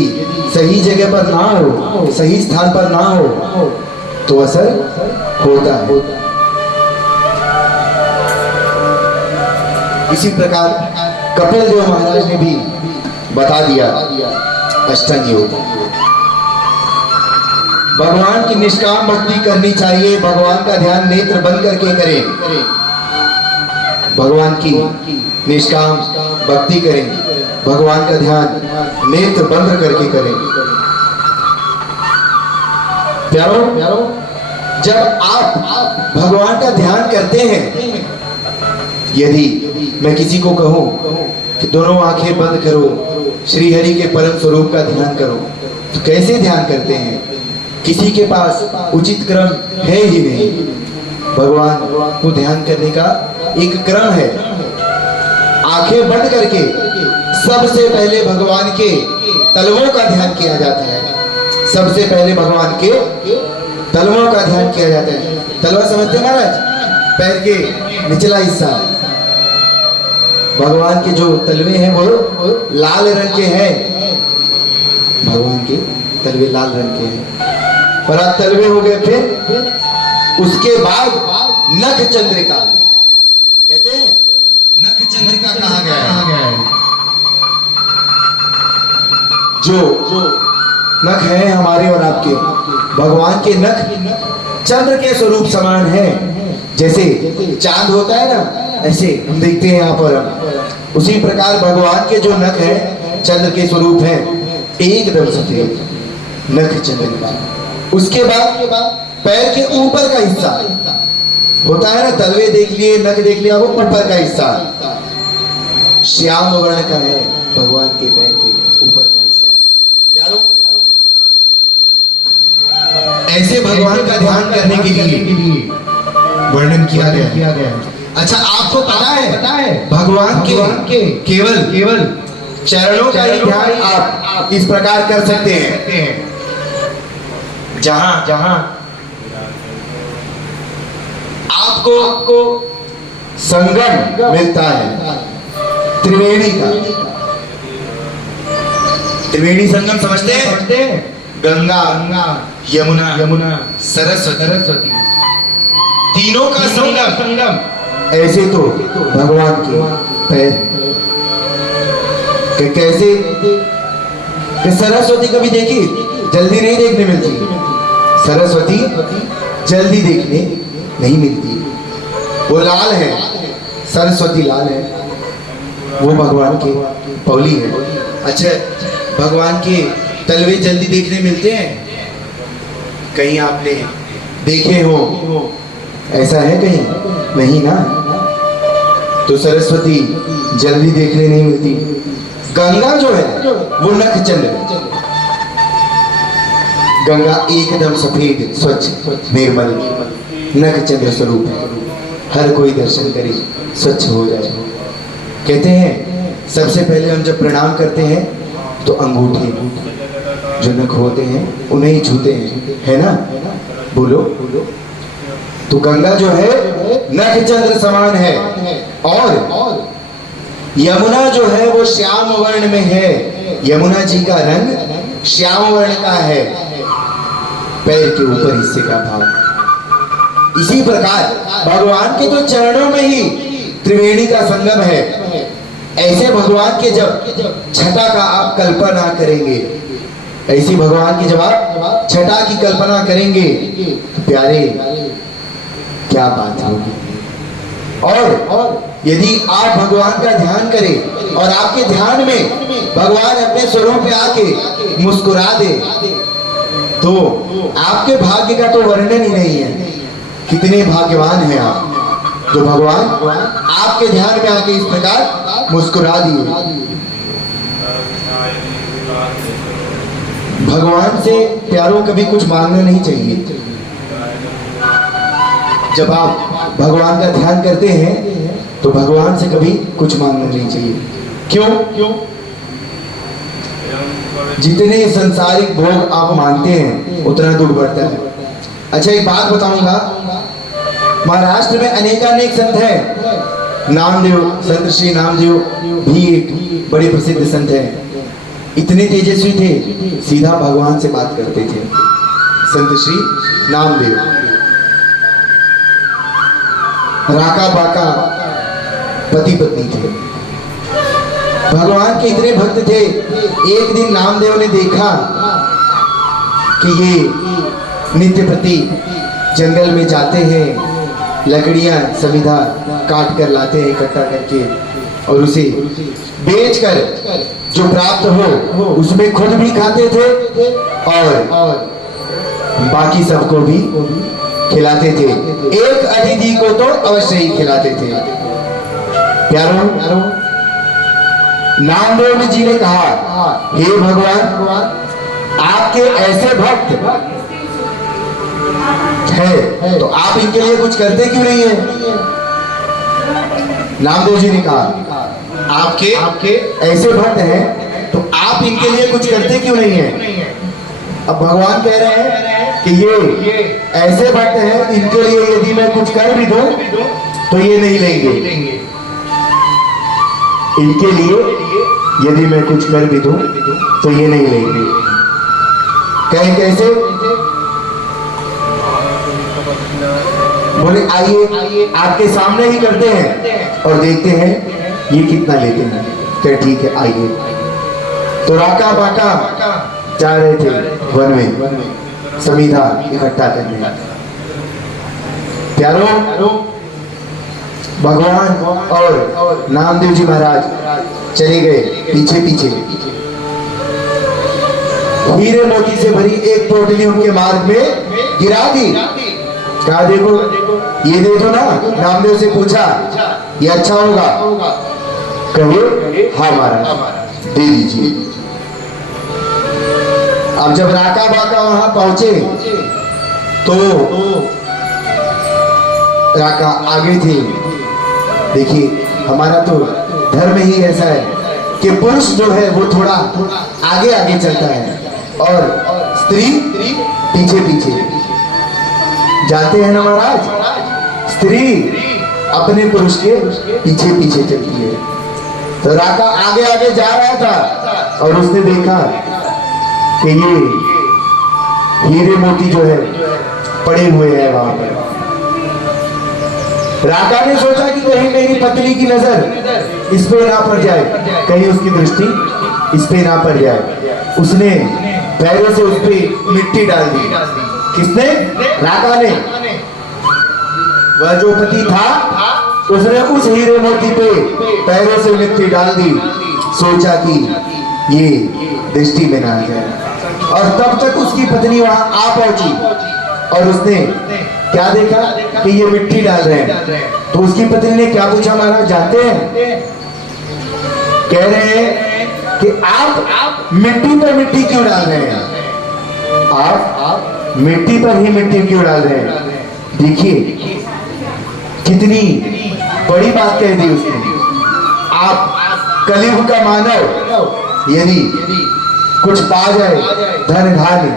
सही जगह पर ना हो, सही स्थान पर ना हो, तो असर होता है। इसी प्रकार कपिल देव महाराज ने भी बता दिया अष्टांग योग। भगवान की निष्काम भक्ति करनी चाहिए, भगवान का ध्यान नेत्र बंद करके करें, भगवान की निष्काम भक्ति करें, भगवान का ध्यान नेत्र बंद करके करें। प्यारो, जब आप भगवान का ध्यान करते हैं, यदि मैं किसी को कहूं कि दोनों आंखें बंद करो, श्री हरि के परम स्वरूप का ध्यान करो, तो कैसे ध्यान करते हैं? किसी के पास उचित क्रम है ही नहीं। भगवान को ध्यान करने का एक क्रम है। आंखें बंद करके सबसे पहले भगवान के तलवों का ध्यान किया जाता है। सबसे पहले भगवान के तलवों का ध्यान किया जाता है। तलवा समझते हैं महाराज? पैर के निचला हिस्सा। भगवान के जो तलवे हैं वो लाल रंग के हैं। भगवान के तलवे लाल रंग के हैं। पर आप तलवे हो गए, फिर उसके बाद नख चंद्रिका कहते हैं। नख चंद्रिका कहा गया है। जो नख है हमारे और आपके, भगवान के नख चंद्र के स्वरूप समान है। जैसे चांद होता है ना, ऐसे हम देखते हैं यहाँ पर हम। उसी प्रकार भगवान के जो नख है चंद्र के स्वरूप है, एकदम सफेद नख चंद्रिका। उसके बाद पैर के ऊपर का हिस्सा होता है ना, तलवे देख लिए, नख देख लिया, वो ऊपर का हिस्सा श्याम वर्ण का है। भगवान के पैर के ऊपर का हिस्सा। प्यारो, ऐसे भगवान का ध्यान करने के लिए वर्णन किया गया। अच्छा, आपको पता है भगवान के केवल चरणों का ही ध्यान आप इस प्रकार कर सकते हैं, जहां आपको संगम मिलता है त्रिवेणी का। त्रिवेणी संगम समझते हैं? गंगा, यमुना, सरस्वती, तीनों का संगम। ऐसे तो भगवान के पैर कि कैसे कि सरस्वती कभी देखी? जल्दी नहीं देखने मिलती। सरस्वती जल्दी देखने नहीं मिलती। वो लाल है, सरस्वती लाल है, वो भगवान के पौली है। अच्छा, भगवान के तलवे जल्दी देखने मिलते हैं? कहीं आपने देखे हो? ऐसा है कहीं? नहीं ना। तो सरस्वती जल्दी देखने नहीं मिलती। गंगा जो है वो नख चंद्र। गंगा एकदम सफेद, स्वच्छ, निर्मल नख चंद्र स्वरूप है। हर कोई दर्शन करे स्वच्छ हो जाए। कहते हैं सबसे पहले हम जब प्रणाम करते हैं तो अंगूठे जो नख होते हैं उन्हें ही छूते हैं, है ना? बोलो। तो गंगा जो है नख चंद्र समान है, और यमुना जो है वो श्याम वर्ण में है। यमुना जी का रंग श्याम वर्ण का है, पैर के ऊपर हिस्से का भाग। इसी प्रकार भगवान के तो चरणों में ही त्रिवेणी का संगम है। ऐसे भगवान के जब छटा का आप कल्पना करेंगे, ऐसी भगवान की जब आप छटा की कल्पना करेंगे तो प्यारे क्या बात होगी। और यदि आप भगवान का ध्यान करें और आपके ध्यान में भगवान अपने स्वरूप में आके मुस्कुरा दे, तो आपके भाग्य का तो वर्णन ही नहीं है। कितने भाग्यवान हैं आप जो भगवान आपके ध्यान में आके इस प्रकार मुस्कुरा दिए। भगवान से प्यारों कभी कुछ मांगना नहीं चाहिए। जब आप भगवान का ध्यान करते हैं तो भगवान से कभी कुछ मांगना नहीं चाहिए। क्यों? जितने संसारिक भोग आप मानते हैं उतना दुख बढ़ता है। अच्छा, एक बात बताऊंगा, महाराष्ट्र में अनेकानेक संत हैं। नामदेव, संत श्री नामदेव भी एक बड़े प्रसिद्ध संत हैं। इतने तेजस्वी थे, सीधा भगवान से बात करते थे। संत श्री नामदेव राका बाका पति पत्नी थे, भगवान के इतने भक्त थे। एक दिन नामदेव ने देखा कि ये नित्य प्रति जंगल में जाते हैं, लकड़ियां सविधा काट कर लाते हैं इकट्ठा करके, और उसे बेचकर जो प्राप्त हो उसमें खुद भी खाते थे और बाकी सबको भी खिलाते थे। एक अतिथि को तो अवश्य ही खिलाते थे। प्यारों, नामदेव जी ने कहा, हे भगवान, आपके ऐसे भक्त है तो आप इनके लिए कुछ करते क्यों नहीं है? नामदेव जी ने कहा, आपके ऐसे भक्त हैं तो आप इनके लिए कुछ करते क्यों नहीं है? अब भगवान कह रहे हैं कि ये ऐसे भक्त हैं, इनके लिए यदि मैं कुछ कर भी दूं तो ये नहीं लेंगे। इनके लिए यदि मैं कुछ कर भी दूं तो ये नहीं लेंगे। कहें कैसे? बोले आइए आपके सामने ही करते हैं और देखते हैं ये कितना लेते हैं। तो ठीक है, आइए। तो राका बाका जा रहे थे वन में समिधा इकट्ठा करने। प्यारों, भगवान और नामदेव जी महाराज चले गए पीछे पीछे। हीरे मोती से भरी एक पोटली उनके मार्ग में गिरा दी। कहा, देखो ये दे दो ना। नामदेव से पूछा, ये अच्छा होगा? कहे, हाँ महाराज, दे दीजिए। अब जब राका बाका वहां पहुंचे तो राका आगे थे। देखिए, हमारा तो धर्म ही ऐसा है कि पुरुष जो है वो थोड़ा आगे आगे चलता है और स्त्री पीछे पीछे जाते हैं ना महाराज। स्त्री अपने पुरुष के पीछे पीछे चलती है। तो राका आगे आगे जा रहा था और उसने देखा कि ये हीरे मोती जो है पड़े हुए हैं वहां पर। राका ने सोचा कि कहीं मेरी पत्नी की नजर इस पे ना पड़ जाए, कहीं उसकी दृष्टि इस पे ना पड़ जाए। उसने पैरों से उस पे मिट्टी डाल दी। किसने? राका ने। वह जो पति था उसने उस हीरे मोती पे पैरों से मिट्टी डाल दी। सोचा कि ये दृष्टि में ना आ जाए। और तब तक उसकी पत्नी वहां आ पहुंची और उसने क्या देखा कि ये मिट्टी डाल रहे हैं। तो उसकी पत्नी ने क्या पूछा महाराज, जानते हैं? कह रहे हैं कि आप मिट्टी पर मिट्टी क्यों डाल रहे हैं? आप मिट्टी पर ही मिट्टी क्यों डाल रहे हैं? देखिए कितनी बड़ी बात कह दी उसने। आप कलयुग का मानव यदि कुछ पा जाए धन धान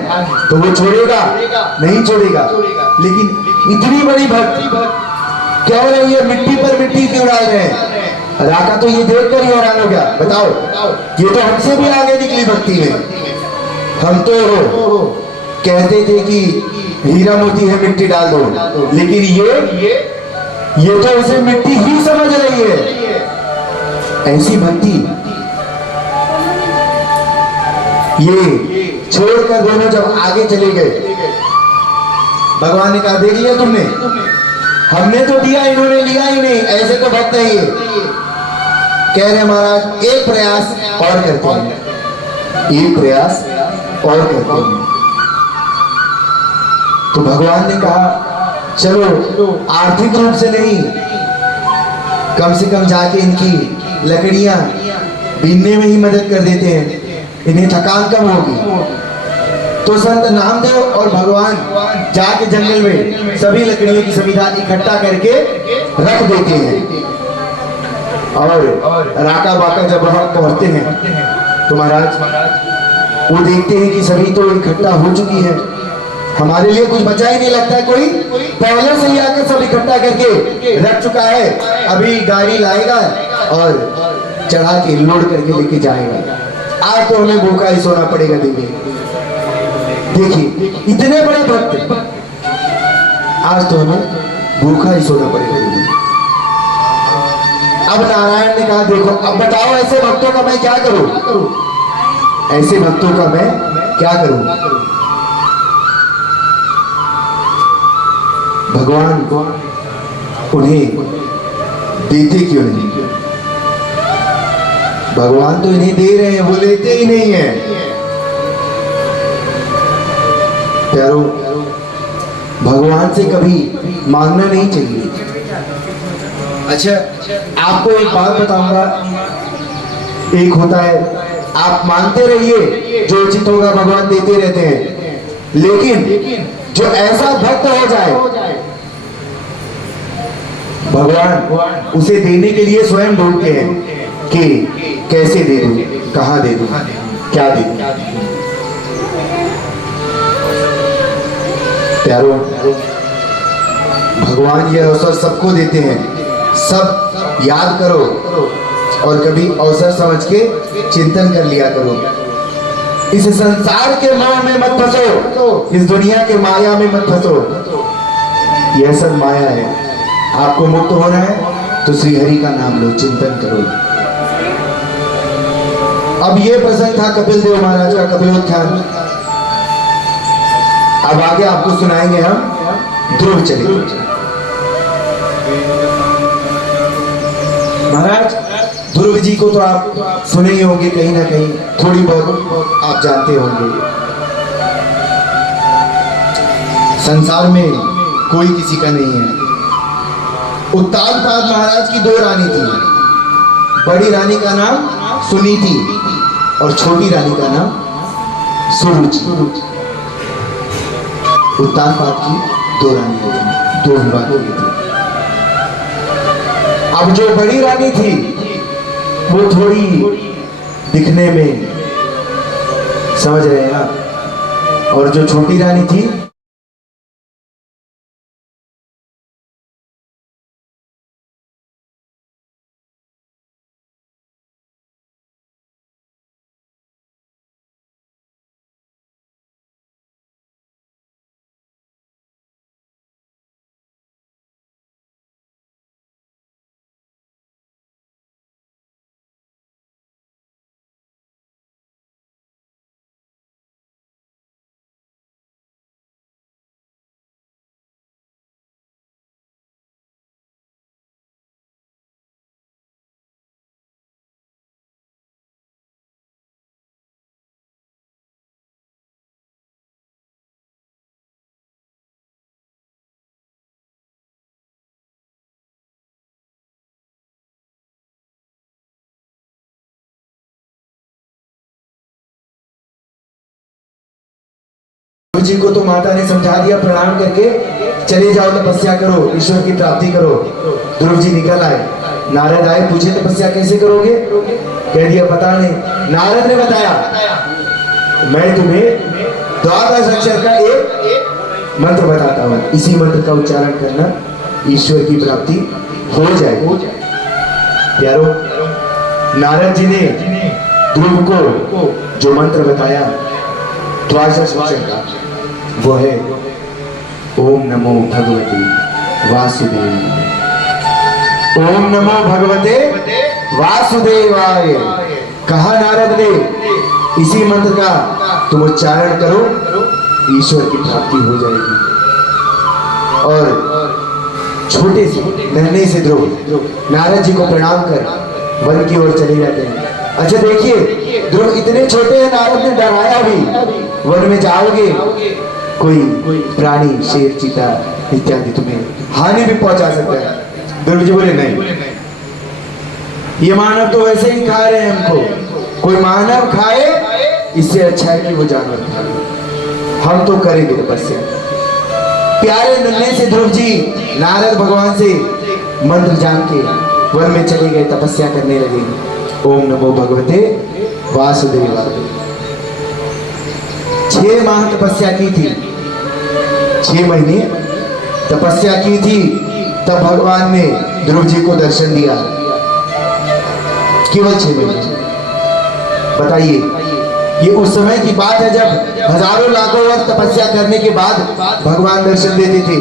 तो वो छोड़ेगा नहीं छोड़ेगा, लेकिन इतनी बड़ी भक्ति कह रहे ये मिट्टी पर मिट्टी क्यों डाल रहे हैं? राका तो ये देखकर ही हैरान हो गया। बताओ, ये तो हमसे भी आगे निकली भक्ति में। हम तो कहते थे कि हीरा मोती है मिट्टी डाल दो, लेकिन ये तो उसे मिट्टी ही समझ रही है। ऐसी भक्ति ये छोड़कर दोनों जब आगे चले गए, भगवान ने कहा, देख लिया तुमने, हमने तो दिया, इन्होंने लिया ही नहीं। ऐसे तो भक्त है ये। कह रहे महाराज एक प्रयास और करते हैं, एक प्रयास और करते हैं। तो भगवान ने कहा, चलो आर्थिक रूप से नहीं, कम से कम जाके इनकी लकड़ियां बीनने में ही मदद कर देते हैं, इन्हें थकान कम होगी। तो संत नामदेव और भगवान जाके जंगल में सभी लकड़ियों की सुविधा इकट्ठा करके रख देते हैं। और राका बाका जब वहां पहुंचते हैं तो महाराज वो देखते हैं कि सभी तो इकट्ठा हो चुकी है, हमारे लिए कुछ बचा ही नहीं, लगता है कोई पहले से ही आकर सब इकट्ठा करके रख चुका है, अभी गाड़ी लाएगा और चढ़ा के लोड करके लेके जाएगा, आज तो हमें भूखा ही सोना पड़ेगा। देखिए इतने बड़े भक्त, आज तो हमें भूखा ही सोना पड़ेगा। अब नारायण ने कहा देखो अब बताओ ऐसे भक्तों का मैं क्या करूं, ऐसे भक्तों का मैं क्या करूं। भगवान उन्हें देते क्यों नहीं, भगवान तो इन्हें दे रहे हैं, वो लेते ही नहीं है। प्यारो भगवान से कभी मांगना नहीं चाहिए। अच्छा आपको एक बात बताऊंगा, एक होता है आप मांगते रहिए, जो उचित होगा भगवान देते रहते हैं, लेकिन जो ऐसा भक्त हो जाए भगवान उसे देने के लिए स्वयं ढूंढते हैं कि कैसे दे दूं, कहां दे दूं, क्या दे दूं। प्यारो भगवान ये अवसर सबको देते हैं, सब याद करो और कभी अवसर समझ के चिंतन कर लिया करो। इस संसार के मोह में मत फंसो, इस दुनिया के माया में मत फंसो, यह सब माया है। आपको मुक्त होना है तो श्री हरि का नाम लो, चिंतन करो। अब ये प्रसंग था कपिल देव महाराज का, कपिलोत्थान। अब आगे आपको सुनाएंगे हम ध्रुव चरित्र। महाराज ध्रुव जी को तो आप सुने ही होंगे, कहीं ना कहीं थोड़ी बहुत आप जानते होंगे। संसार में कोई किसी का नहीं है। उत्तानपाद महाराज की दो रानी थी, बड़ी रानी का नाम सुनीति और छोटी रानी का नाम सुरुचि। उत्तानपाद की दो रानी थी, दो विवाह हुई थी। अब जो बड़ी रानी थी वो थोड़ी दिखने में, समझ रहे हैं ना, और जो छोटी रानी थी जी को तो माता ने समझा दिया, प्रणाम करके चले जाओ, तपस्या करो, ईश्वर की प्राप्ति करो। ध्रुव जी निकल आए, नारद आए, पूछे तपस्या कैसे करोगे? कह दिया पता नहीं। नारद ने बताया मैं तुम्हें 12 अक्षर का एक मंत्र बताता हूँ, इसी मंत्र का उच्चारण करना, ईश्वर की प्राप्ति हो जाए। प्यारो नारद जी ने ध्रुव को जो मंत्र बताया 12 अक्षर का, वो है ओम नमो भगवते वासुदेव। ओम नमो भगवते वासुदेवाय। कहा नारद ने इसी मंत्र का तुम उच्चारण करो, ईश्वर की प्राप्ति हो जाएगी। और छोटे से नन्हे से ध्रुव नारद जी को प्रणाम कर वन की ओर चले जाते हैं। अच्छा देखिए ध्रुव इतने छोटे हैं, नारद ने डराया भी, वन में जाओगे कोई प्राणी, शेर, चीता इत्यादि तुम्हें हानि भी पहुंचा सकता है। ध्रुव जी बोले नहीं, ये मानव तो वैसे ही खा रहे हैं हमको, कोई मानव खाए इससे अच्छा है कि वो जानवर खाए, हम तो करेंगे तपस्या। प्यारे नन्हे से ध्रुव जी नारद भगवान से मंत्र जान के वन में चले गए, तपस्या करने लगे। ओम नमो भगवते वासुदेवाय। 6 माह तपस्या की थी, 6 महीने तपस्या की थी। तब भगवान ने ध्रुव जी को दर्शन दिया। केवल 6 महीने। बताइए, ये उस समय की बात है जब हजारों लाखों वर्ष तपस्या करने के बाद भगवान दर्शन देते थे।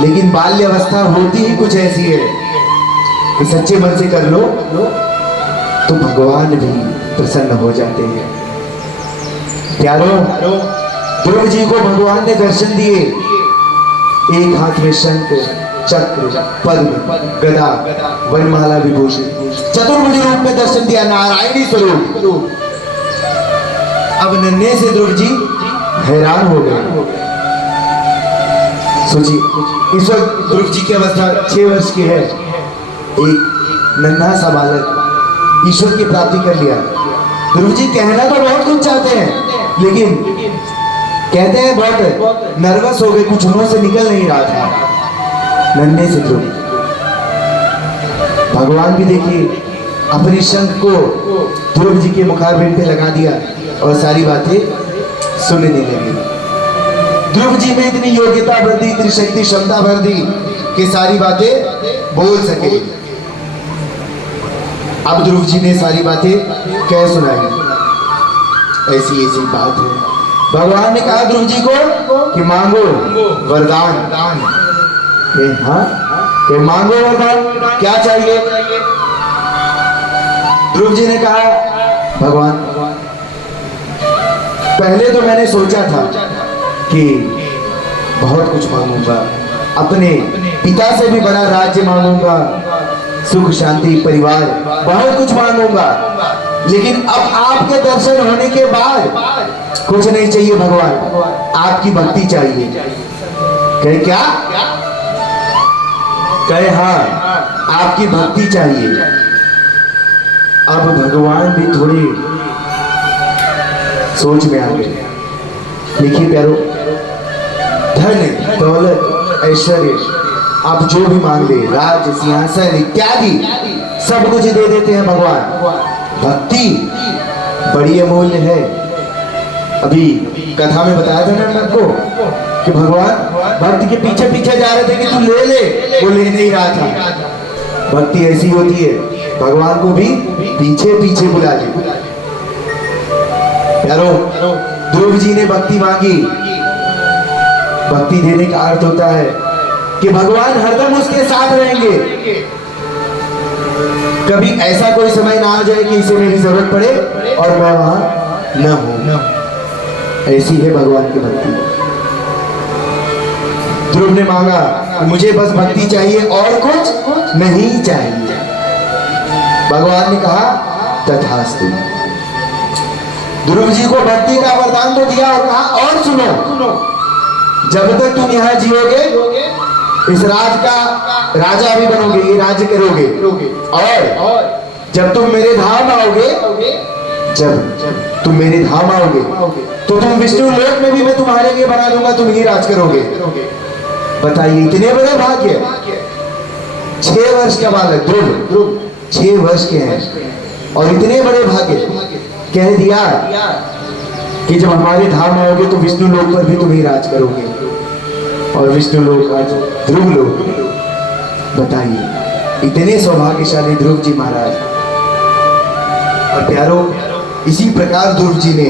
लेकिन बाल्य अवस्था होती ही कुछ ऐसी है कि सच्चे मन से कर लो तो भगवान भी प्रसन्न हो जाते हैं। प्यारो, ध्रुव जी को भगवान ने दर्शन दिए। एक हाथ में शंख, चक्र, पद्म, गदा, वनमाला विभूषित चतुर्भुज रूप में दर्शन दिया, नारायणी स्वरूप। अब नन्हे से ध्रुव जी हैरान हो गए। सोचिए, इस वक्त ध्रुव जी की अवस्था 6 वर्ष की है। एक नन्हा सा बालक ईश्वर की प्राप्ति कर लिया। ध्रुव जी कहना तो बहुत कुछ चाहते हैं, लेकिन कहते हैं बहुत नर्वस हो गए, कुछ मुंह से निकल नहीं रहा था। नन्हे से ध्रुव, भगवान भी देखिए अपने शंख को ध्रुव जी के मुखारबिंद पे लगा दिया और सारी बातें सुनने लगे। ध्रुव जी में इतनी योग्यता भर दी, इतनी शक्ति क्षमता भर दी कि सारी बातें बोल सके। अब ध्रुव जी ने सारी बातें कह सुनाई। ऐसी ऐसी बात है। भगवान ने कहा ध्रुव जी को कि मांगो वरदान। हाँ, कि मांगो वरदान, क्या चाहिए? ध्रुव जी ने कहा भगवान, पहले तो मैंने सोचा था कि बहुत कुछ मांगूंगा, अपने पिता से भी बड़ा राज्य मांगूंगा, सुख शांति परिवार, बहुत कुछ मांगूंगा। लेकिन अब आपके दर्शन होने के बाद कुछ नहीं चाहिए भगवान, आपकी भक्ति चाहिए। कहे क्या? कहे हाँ, आपकी भक्ति चाहिए। अब भगवान भी थोड़ी सोच में आ गए। देखिए प्यारो, धन दौलत ऐश्वर्य आप जो भी मांग ले, राज सिंहासन इत्यादि सब कुछ दे देते हैं भगवान। भक्ति बड़ी अमूल्य है। अभी कथा में बताया था ना आपको कि भगवान भक्त के पीछे पीछे जा रहे थे कि तू ले ले, वो ले नहीं रहा था। भक्ति ऐसी होती है, भगवान को भी पीछे पीछे बुला ले। प्यारो, ध्रुव जी ने भक्ति मांगी। भक्ति देने का अर्थ होता है कि भगवान हरदम उसके साथ रहेंगे। कभी ऐसा कोई समय ना आ जाए कि इसे मेरी जरूरत पड़े और मैं वहां न हूं। ऐसी है भगवान की भक्ति। ध्रुव ने मांगा, मुझे बस भक्ति चाहिए और कुछ नहीं चाहिए। भगवान ने कहा तथास्तु। ध्रुव जी को भक्ति का वरदान तो दिया और कहा और सुनो, जब तक तुम यहाँ जियोगे इस राज का राजा भी बनोगे, ये राज्य करोगे। और जब तुम मेरे धाम आओगे, जब तुम मेरे धाम आओगे तो तुम विष्णु लोक में भी मैं तुम्हारे लिए बना दूंगा, तुम ही राज करोगे। बताइए, इतने बड़े भाग्य। 6 वर्ष का बालक ध्रुव 6 वर्ष के हैं और इतने बड़े भाग्य। कह दिया कि जब हमारे धाम आओगे तो विष्णु लोक पर भी तुम ही राज करोगे। और विष्णु लोक आज ध्रुव लोक। बताइए, इतने सौभाग्यशाली ध्रुव जी महाराज। और प्यारो, इसी प्रकार ध्रुव जी ने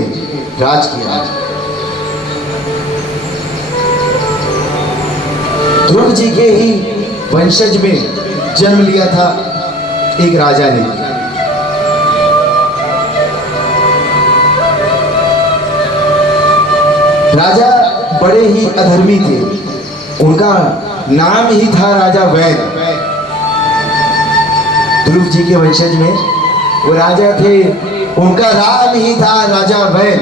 राज किया। ध्रुव जी के ही वंशज में जन्म लिया था एक राजा ने। राजा बड़े ही अधर्मी थे। उनका नाम ही था राजा वैन। ध्रुव जी के वंशज में वो राजा थे, उनका नाम ही था राजा वैन।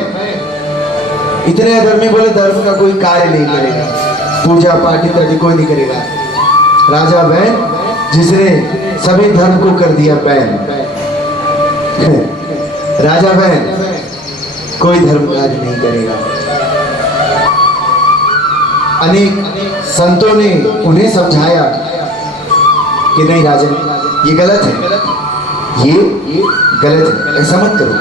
इतने अधर्मी, बोले धर्म का कोई कार्य नहीं करेगा, पूजा पाठ इत्यादि कोई नहीं करेगा। राजा वैन, जिसने सभी धर्म को कर दिया बैन। राजा वैन कोई धर्म कार्य नहीं करेगा। अनेक संतों ने उन्हें समझाया कि नहीं राजन, ये गलत है, ये गलत है, ऐसा मत करो।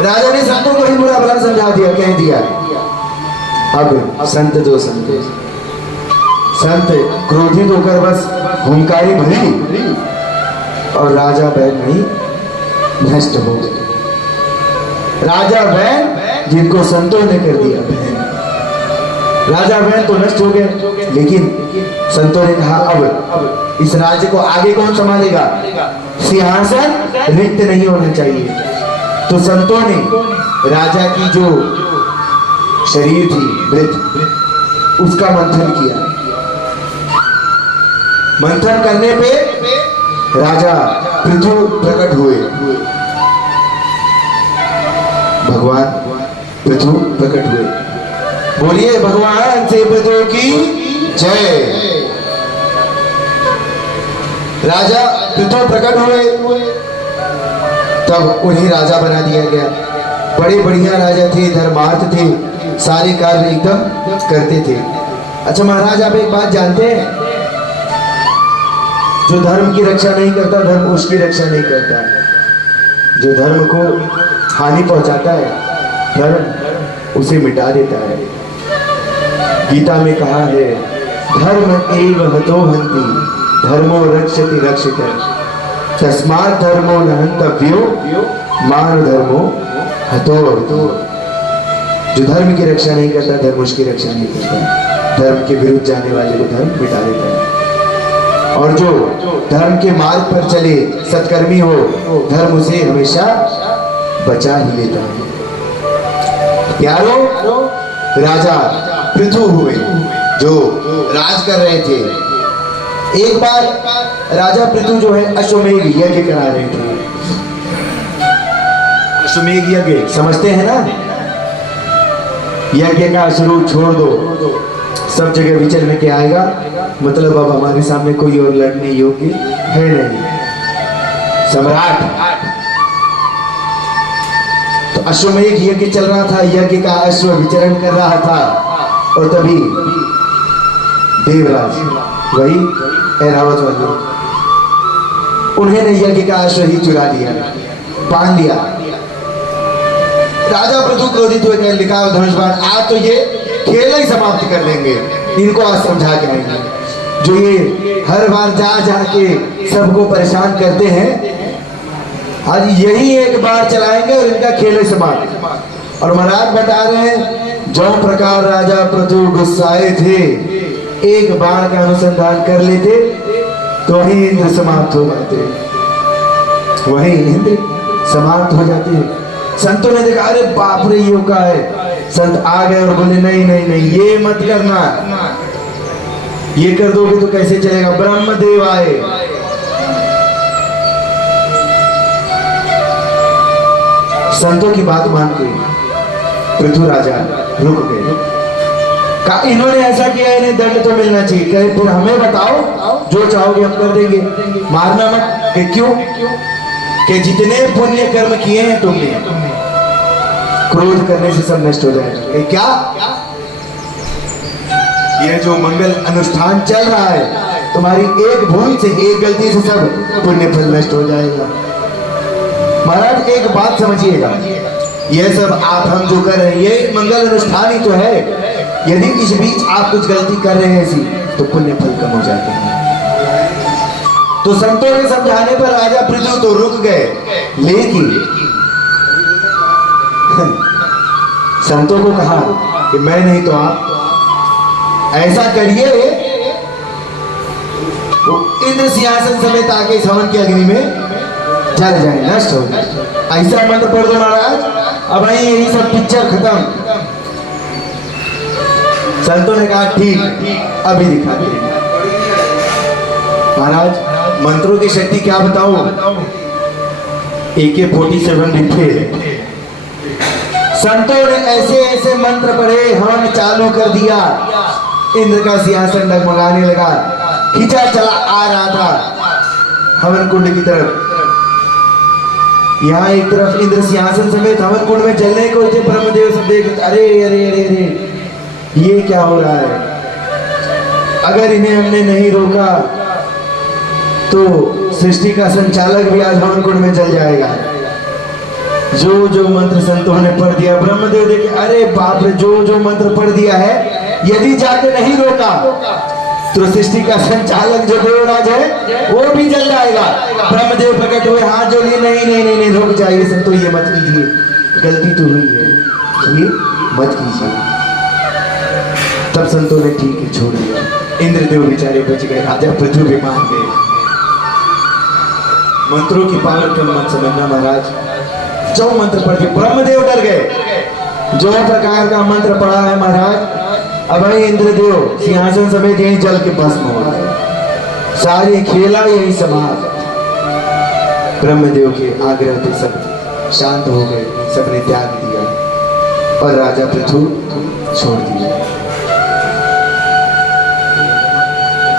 राजा ने संतों को ही बुरा भला समझा दिया, कह दिया। अब संत जो संत क्रोधित होकर बस हुंकारी भरी और राजा बैन नहीं नष्ट हो गए। राजा बैन जिनको संतों ने कर दिया बैन, राजा बैन तो नष्ट हो गए, लेकिन संतों ने कहा अब इस राज्य को आगे कौन संभालेगा, सिंहासन रिक्त नहीं होना चाहिए। तो संतों ने राजा की जो शरीर थी मृत, उसका मंथन किया। मंथन करने पे राजा पृथु प्रकट हुए, भगवान पृथु प्रकट हुए। बोलिए भगवान से पृथु की जय। राजा पृथु प्रकट हुए, तब उन्हें राजा बना दिया गया। बड़े बढ़िया राजा थे, धर्मार्थ थे, सारे कार्य एकदम करते थे। अच्छा महाराज, आप एक बात जानते हैं, जो धर्म की रक्षा नहीं करता, धर्म उसकी रक्षा नहीं करता। जो धर्म को हानि पहुंचाता है, धर्म उसे मिटा देता है। गीता में कहा है, धर्म एव हतो हन्ति, धर्मो रक्षति रक्षितः, तस्मात् धर्मो न हन्तव्यो, मान धर्मो हतो हतो। जो धर्म की रक्षा नहीं करता, धर्म उसकी रक्षा नहीं करता। धर्म के विरुद्ध जाने वाले को धर्म मिटा देता है। और जो धर्म के मार्ग पर चले, सत्कर्मी हो, धर्म उसे हमेशा बचा ही लेता है। प्यारो, राजा पृथु हुए जो राज कर रहे थे। एक बार राजा पृथु जो है अश्वमेध यज्ञ करा रहे थे। अश्वमेध यज्ञ समझते हैं ना, यज्ञ का शुरू छोड़ दो, सब जगह विचरण के आएगा, मतलब अब हमारे सामने कोई और लड़ने योग्य है नहीं, सम्राट। तो अश्वमेध यज्ञ चल रहा था, यज्ञ का अश्व विचरण कर रहा था, और तभी देवराज, वही ऐरावत वाले, उन्हें यज्ञ का अश्व ही चुरा लिया, बांध लिया। राजा पृथु क्रोधित हुए, कहने लिखा धनुष बाण, आज तो ये खेल ही समाप्त कर देंगे, इनको आज समझा के आएंगे। जो ये हर बार जा के सबको परेशान करते हैं, आज यही एक बार चलाएंगे और इनका खेल ही समाप्त। और महाराज बता रहे हैं, जो प्रकार राजा पृथु गुस्साए थे, एक बाण का अनुसंधान कर लेते तो ही इंद्र समाप्त हो जाते, वही इंद्र समाप्त हो जाते। संतों ने देखा, अरे बाप रे, ये का है। संत आ गए और बोले, नहीं नहीं नहीं, ये मत करना, ये कर दोगे तो कैसे चलेगा, ब्रह्मदेव आए। संतों की बात मान के पृथु राजा रुक गए। कहा, इन्होंने ऐसा किया, इन्हें दंड तो मिलना चाहिए। कहे, फिर हमें बताओ, जो चाहोगे हम कर देंगे, मारना मत। कि क्यों? कि जितने पुण्य कर्म किए हैं तुमने, क्रोध करने से सब नष्ट हो जाएगा। क्या? यह जो मंगल अनुष्ठान चल रहा है, तुम्हारी एक भूल से, एक गलती से सब पुण्य फल नष्ट हो जाएगा। महाराज एक बात समझिएगा, यह सब आप हम जो कर रहे हैं, ये मंगल अनुष्ठान ही तो है। यदि इस बीच आप कुछ गलती कर रहे हैं ऐसी, तो पुण्य फल कम हो जाते हैं। तो संतों के समझाने पर राजा पृथु तो रुक गए, लेकिन संतों को कहा कि मैं नहीं तो आप ऐसा करिए, वो इंद्र सिंहासन समेत आके इस हवन की अग्नि में जल जाए, नष्ट हो जाए। ऐसा मंत्र पढ़ दो महाराज, अब यही सब पिक्चर खत्म। संतों ने कहा, ठीक, अभी दिखाते हैं। महाराज मंत्रों की शक्ति क्या बताऊं, AK-47 रिफिल। संतों ने ऐसे ऐसे मंत्र पढ़े, हवन चालू कर दिया। इंद्र का सिंहासन डगमगाने लगा, खींचा चला आ रहा था हवन कुंड की तरफ। यहाँ एक तरफ इंद्र सिंहासन समेत हवन कुंड में जलने को थे। ब्रह्मदेव सब देख, अरे अरे अरे अरे, ये क्या हो रहा है? अगर इन्हें हमने नहीं रोका तो सृष्टि का संचालक भी आज भवनकुंड में चल जाएगा। जो जो मंत्र संतों ने पढ़ दिया, ब्रह्मदेव देखे अरे बाप रे, जो जो मंत्र पढ़ दिया है, यदि जाके नहीं रोका तो सृष्टि का संचालक जो देवराज है वो भी जल जाएगा। ब्रह्मदेव प्रकट हुए, हाथ जोड़िए, नहीं नहीं नहीं नहीं, रुक जाइए संतो, ये मत कीजिए, गलती तो हुई है, ये मत कीजिए। तब संतों ने ठीक है छोड़ दिया। इंद्रदेव बेचारे बच गए, राजा पृथ्वी भी मान गए। मंत्रों की पावर कम मत समझना महाराज, जो मंत्र पढ़ के ब्रह्मदेव डर गए। जो प्रकार का मंत्र पढ़ा है महाराज, अब इंद्रदेव सिंहासन समेत यही जल के भस्म हो गए, सारी खेला यही समाप्त। ब्रह्मदेव के आग्रह पे सब शांत हो गए, सबने त्याग दिया और राजा पृथु छोड़ दिया।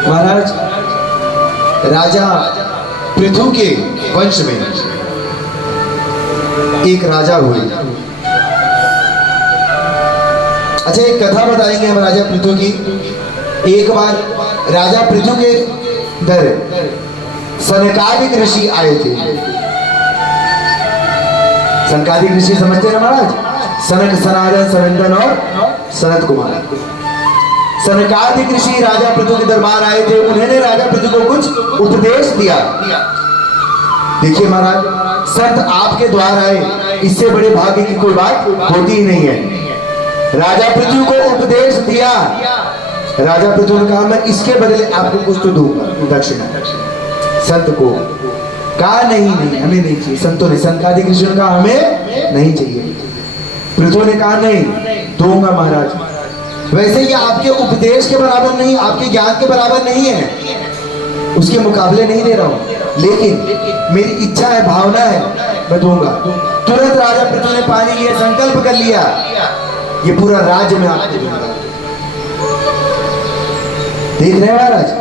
महाराज, राजा पृथु के वंश में एक राजा हुए। अच्छा, एक कथा बताएंगे हम राजा पृथु की। एक बार राजा पृथु के दर सनकादिक ऋषि आए थे। सनकादिक ऋषि समझते हैं ना महाराज, सनक, सनातन, सनंदन और सनत कुमार। सनकादिक ऋषि राजा पृथु के दरबार आए थे। उन्होंने राजा पृथु को कुछ उपदेश दिया। देखिए महाराज, संत आपके द्वार आए, इससे बड़े भाग्य की कोई बात होती ही नहीं है। राजा पृथु को उपदेश दिया। राजा पृथु ने कहा मैं इसके बदले आपको कुछ तो दूंगा दक्षिणा। संत को कहा नहीं नहीं, हमें नहीं चाहिए। संतों ने, सनकादिक ऋषियों ने कहा हमें नहीं चाहिए। पृथु ने कहा नहीं दूंगा महाराज। वैसे ये आपके उपदेश के बराबर नहीं, आपके ज्ञान के बराबर नहीं है, उसके मुकाबले नहीं दे रहा हूं, लेकिन मेरी इच्छा है, भावना है, मैं दूंगा। तुरंत राजा पृथु ने पानी लिया, संकल्प कर लिया ये पूरा राज्य में आपको दूंगा। देख रहे हैं महाराज,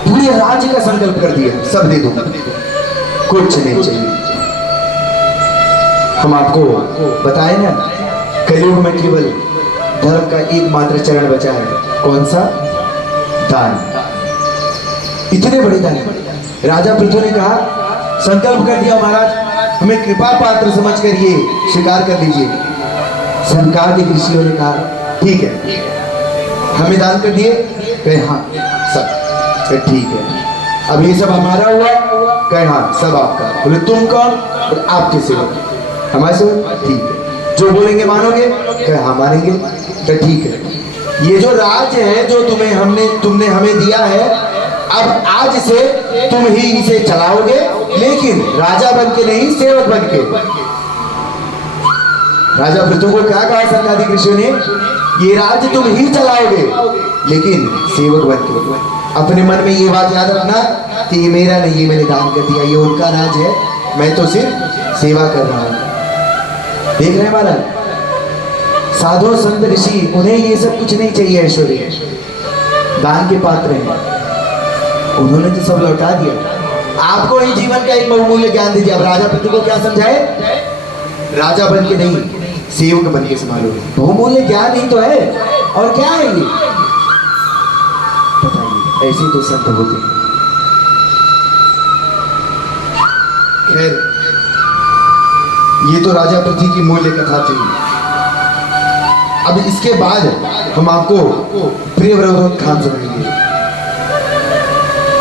पूरे राज्य का संकल्प कर दिया, सब दे दूंगा, कुछ नहीं चाहिए। हम आपको बताए ना, कलयुग में केवल धर्म का एकमात्र चरण बचा है, कौन सा? दान। इतने बड़े दान। राजा पृथु ने कहा, संकल्प कर दिया महाराज, हमें कृपा पात्र समझकर ये स्वीकार कर लीजिए। सनकादिक ऋषियों ने कहा ठीक है, हमें दान कर दिए? कहे हाँ सब। ठीक है, अब ये सब हमारा हुआ? कहे हाँ सब आपका। बोले तुम कौन? बोले आपके सेवक। हमारे सेवक? ठीक है, जो बोलेंगे मानोगे? कहे हाँ मानेंगे। तो ठीक है, ये जो राज्य है जो तुमने हमें दिया है, अब आज से तुम ही इसे चलाओगे, लेकिन राजा बन के नहीं, सेवक बन के। राजा पृथु को क्या कहा सनकादिक ऋषियों ने? ये राज्य तुम ही चलाओगे, लेकिन सेवक बन के। अपने मन में ये बात याद रखना कि ये मेरा नहीं, ये मैंने दान कर दिया, ये उनका राज है, मैं तो सिर्फ सेवा कर रहा हूं। देख रहे हैं महाराज, साधु संत ऋषि, उन्हें ये सब कुछ नहीं चाहिए, ऐश्वर्य, दान के पात्र हैं, उन्होंने तो सब लौटा दिया। आपको ही जीवन का एक बहुमूल्य ज्ञान दीजिए। अब राजा पृथु को क्या समझाए? राजा बन के नहीं, सेवक बन के संभालो। बहुमूल्य ज्ञान ही तो है, और क्या है ये? बताइए, ऐसे तो संत होते हैं। खैर, ये तो राजा पृथु की मूल्य कथा थी। अब इसके बाद हम आपको प्रियव्रतोत्थान सुनाएंगे।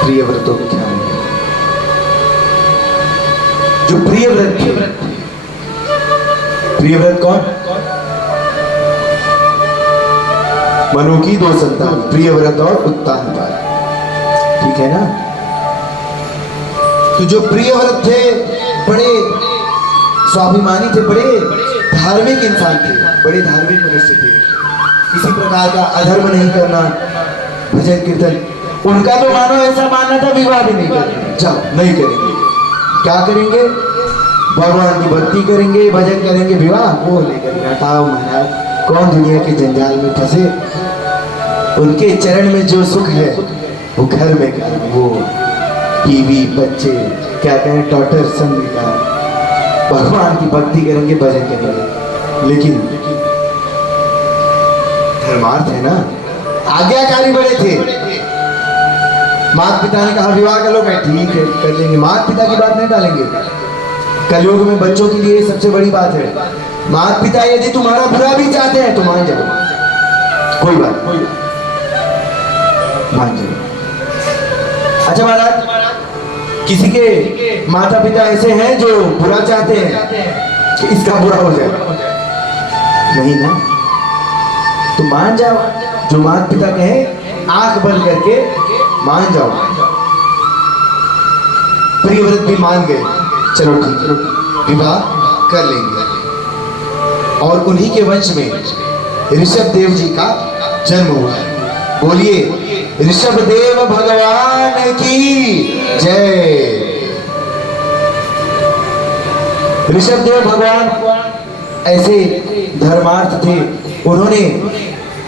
प्रियव्रतोत्थान, जो प्रियव्रत थे। प्रियव्रत कौन? मनु की दो संतान, प्रियव्रत और उत्तानपाद, ठीक है ना? तो जो प्रियव्रत थे, बड़े स्वाभिमानी थे, बड़े धार्मिक इंसान थे, बड़े धार्मिक मनुष्य थे। किसी प्रकार का अधर्म नहीं करना, भजन कीर्तन, उनका तो मानो ऐसा मानना था विवाह भी नहीं करेंगे। जाओ, नहीं करेंगे। क्या करेंगे? भगवान की भक्ति करेंगे, भजन करेंगे, विवाह वो नहीं करेंगे। हटाओ महाराज, कौन दुनिया के जंजाल में फंसे। उनके चरण में जो सुख है वो घर में कर, वो टीवी, बच्चे, क्या कहें, डॉटर, सन का। भगवान की भक्ति करेंगे, भजन करेंगे, लेकिन धर्मार्थ है ना, आज्ञाकारी बड़े थे। माता पिता ने कहा विवाह कर लो, कहे ठीक है कर लेंगे, माता पिता की बात नहीं टालेंगे। कलयुग में बच्चों के लिए सबसे बड़ी बात है, माता पिता यदि तुम्हारा बुरा भी चाहते हैं तो मान जाओ, कोई बात मान जाओ। अच्छा महाराज, किसी के माता पिता ऐसे हैं जो बुरा चाहते हैं कि इसका बुरा हो जाए, नहीं ना, तो मान जाओ, जो माता पिता कहे आंख बंद करके मान जाओ। प्रियव्रत भी मान गए, चलो ठीक विवाह कर लेंगे। और उन्हीं के वंश में ऋषभ देव जी का जन्म हुआ। बोलिए ऋषभ देव भगवान की जय। ऋषभ देव भगवान ऐसे धर्मार्थ थे, उन्होंने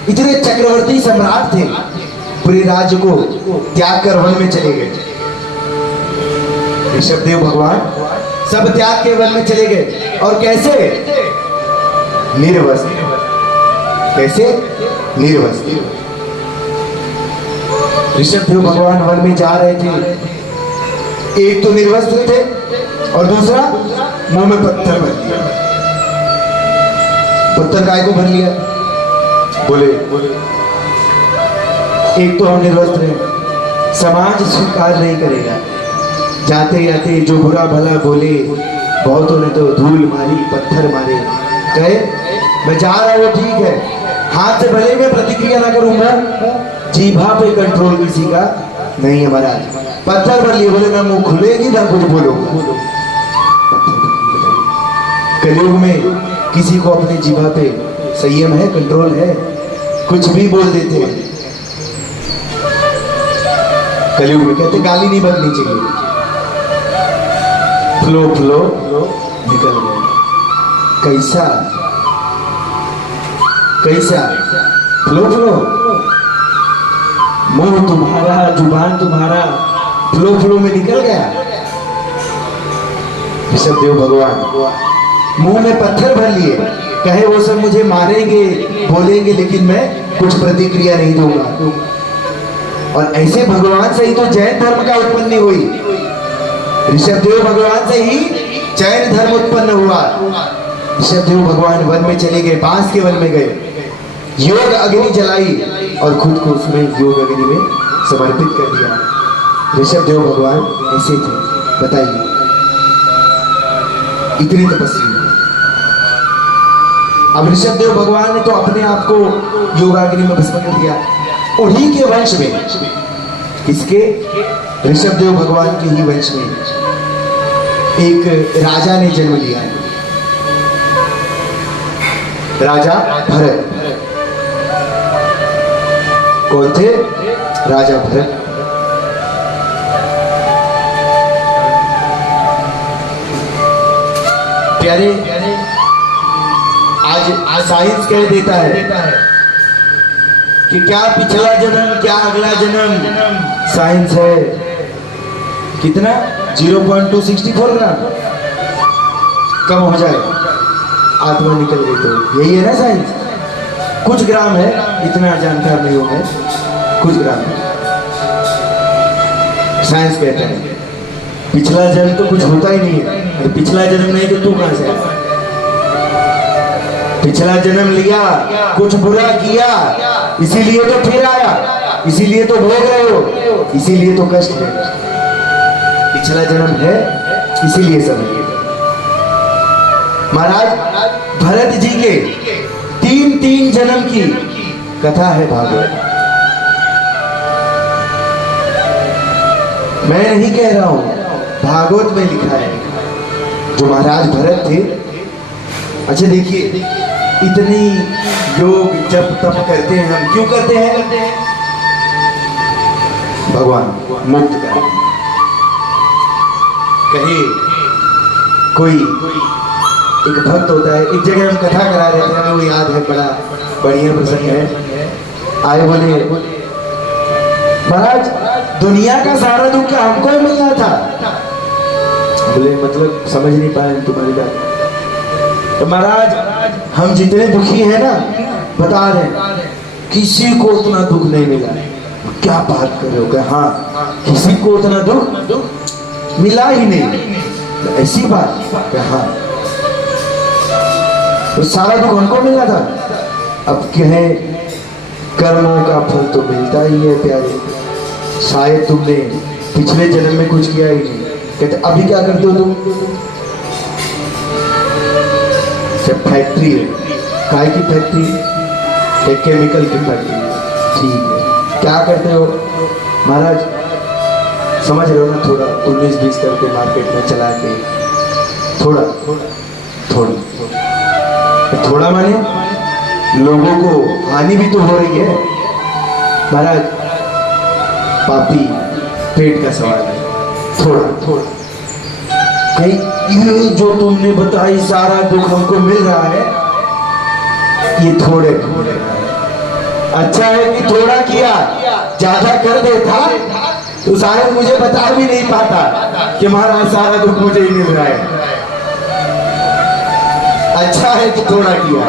इतने चक्रवर्ती सम्राट थे, पूरे राज्य को त्याग कर वन में चले गए। ऋषभ देव भगवान सब त्याग के वन में चले गए। और कैसे? निर्वस्त्र। कैसे? निर्वस्त्र। ऋषभ देव भगवान वन में जा रहे थे, एक तो निर्वस्त्र थे और दूसरा मुंह में पत्थर भर लिया। पत्थर काय को भर लिया? बोले एक तो हम निर्वस्त्र हैं, समाज स्वीकार नहीं करेगा, जाते जाते जो बुरा भला बोले, बहुतों ने तो धूल मारी, पत्थर मारे, कहे मैं जा रहा हूँ ठीक है, हाथ से भले में प्रतिक्रिया ना करूंगा, जीभा पे कंट्रोल किसी का नहीं है महाराज। पत्थर भर लिए, बोले ना मुंह खुलेगी ना कुछ बोलूंगा। कलयुग में किसी को अपनी जीभा पे संयम है, कंट्रोल है, कुछ भी बोल देते हैं। कलयुग में कहते गाली नहीं बकनी चाहिए, फ्लो फ्लो निकल गए। कैसा कैसा फ्लो फ्लो, मुंह तुम्हारा, जुबान तुम्हारा फ्लो फ्लो में निकल गया। ऋषभ देव भगवान मुंह में पत्थर भर लिए, कहे वो सब मुझे मारेंगे बोलेंगे लेकिन मैं कुछ प्रतिक्रिया नहीं दूंगा। और ऐसे भगवान से ही तो जैन धर्म का उत्पत्ति हुई। ऋषभ देव भगवान से ही जैन धर्म उत्पन्न हुआ। ऋषभ देव भगवान वन में चले गए, बांस के वन में गए, योग अग्नि जलाई और खुद को उसमें योग अग्नि में समर्पित कर दिया। ऋषभ देव भगवान ऐसे थे, बताइए इतनी तपस्या। अब ऋषभ देव भगवान ने तो अपने आप को योगाग्नि में भस्म कर दिया। उन्हीं के वंश में, किसके? ऋषभ देव भगवान के ही वंश में एक राजा ने जन्म लिया, राजा भरत। कौन थे? राजा भरत। प्यारे, आज साइंस कह देता है कि क्या पिछला जन्म क्या अगला जन्म, साइंस है कितना 0.264 ग्राम कम हो जाए आत्मा निकल गई, तो यही है ना साइंस। कुछ ग्राम है, इतना जानकार नहीं होगा, कुछ ग्राम है। साइंस कहता है पिछला जन्म तो कुछ होता ही नहीं है। अरे पिछला जन्म नहीं तो तू कहां से आया? पिछला जन्म लिया, कुछ बुरा किया, इसीलिए तो फिर आया, इसीलिए तो भोग रहे हो, इसीलिए तो कष्ट है। पिछला जन्म है, इसीलिए सब है। महाराज भरत जी के 3 जन्म की कथा है भागवत। मैं नहीं कह रहा हूं, भागवत में लिखा है। जो महाराज भरत थे, अच्छा देखिए, इतनी योग जप तप करते हैं हम, क्यों करते हैं? भगवान मुक्त करें। कहे कोई एक भक्त होता है, एक जगह हम कथा करा रहे थे, हमें वो याद है, बड़ा बढ़िया प्रसंग है। आए बोले महाराज दुनिया का सारा दुख हमको ही मिलना था। बोले मतलब समझ नहीं पाए तुम्हारी बात। तो महाराज हम जितने दुखी हैं ना, बता रहे किसी को उतना दुख नहीं मिला। क्या बात कर रहे हो? क्या हाँ, किसी को उतना दुख मिला ही नहीं। ऐसी बात? क्या हाँ, तो सारा दुख हमको मिला था। अब कहे कर्मों का फल तो मिलता ही है प्यारे, शायद तुमने पिछले जन्म में कुछ किया ही नहीं। कहते अभी क्या करते हो तुम? जब फैक्ट्री है, काय की फैक्ट्री? एक केमिकल की फैक्ट्री। ठीक है, क्या करते हो महाराज? समझ रहे हो ना, थोड़ा 19-20 करके मार्केट में चला के थोड़ा थोड़ा थोड़ा माने लोगों को हानि भी तो हो रही है महाराज। पापी पेट का सवाल है। थोड़ा थोड़ा कहीं ये जो तुमने बताई सारा दुख हमको मिल रहा है, ये थोड़े थोड़े। अच्छा है कि थोड़ा किया, ज्यादा कर देता तो शायद मुझे बता भी नहीं पाता कि महाराज सारा दुख मुझे ही मिल रहा है। अच्छा है कि थोड़ा किया,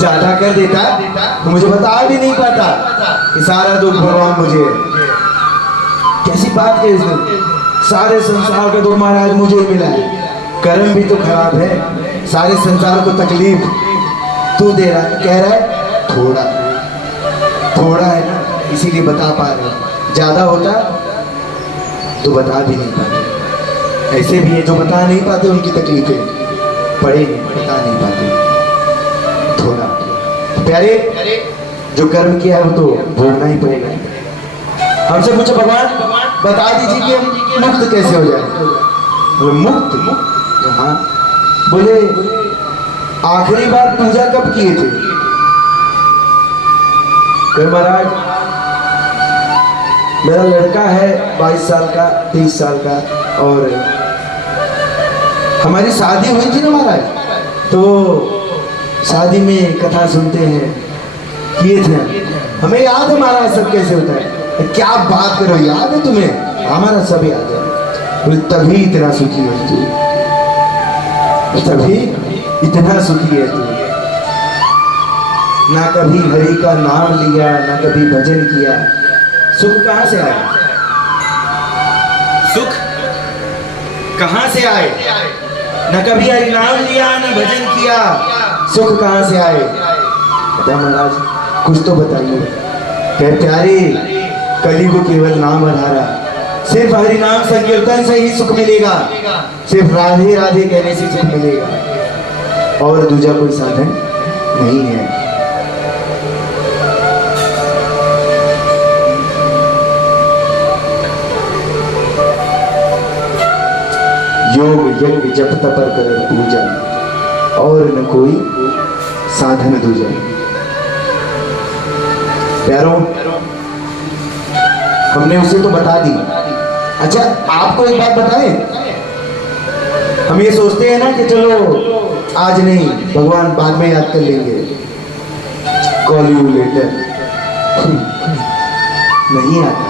ज्यादा कर देता तो मुझे बता भी नहीं पाता कि सारा दुख भगवान मुझे। कैसी बात है इसमें? सारे संसार का दुख महाराज मुझे ही मिला है। कर्म भी तो खराब है, सारे संसार को तकलीफ तू दे रहा है। कह रहा है थोड़ा थोड़ा है ना, इसीलिए बता पा रहे हो। ज्यादा होता तो बता भी नहीं पाते। ऐसे भी है जो बता नहीं पाते, उनकी तकलीफें पड़े बता नहीं पाते। थोड़ा प्यारे, जो कर्म किया है वो तो भोगना ही पड़ेगा। हमसे पूछो भगवान बता दीजिए कि हम मुक्त कैसे हो जाए? बोले मुक्त? हाँ। बोले आखिरी बार पूजा कब किए थे? महाराज मेरा लड़का है 22 साल का, 23 साल का, और हमारी शादी हुई थी ना महाराज, तो शादी में कथा सुनते हैं, किए थे। हमें याद है महाराज सब कैसे होता है। क्या बात करो, याद है तुम्हें? हमारा सब याद है। बोले तभी इतना सुखी है तू, तभी इतना सुखी है तू। ना कभी हरि का नाम लिया, ना कभी भजन किया। सुख कहां से आए? सुख कहां से आए? ना कभी हरि नाम लिया, ना भजन किया, सुख कहां से आए? बता महाराज, कुछ तो बताइए। कह प्यारे, कलियुग केवल नाम आधारा, सिर्फ हरि नाम संकीर्तन से ही सुख मिलेगा, सिर्फ राधे राधे कहने से सुख मिलेगा, और दूसरा कोई साधन नहीं है। योग यज्ञ जप तपर कर पूजा, और न कोई साधन दूजा। प्यारों, हमने उसे तो बता दी। अच्छा आपको एक बात बताएं, हम ये सोचते हैं ना कि चलो आज नहीं, भगवान बाद में याद कर लेंगे, कॉल यू लेटर। नहीं आता।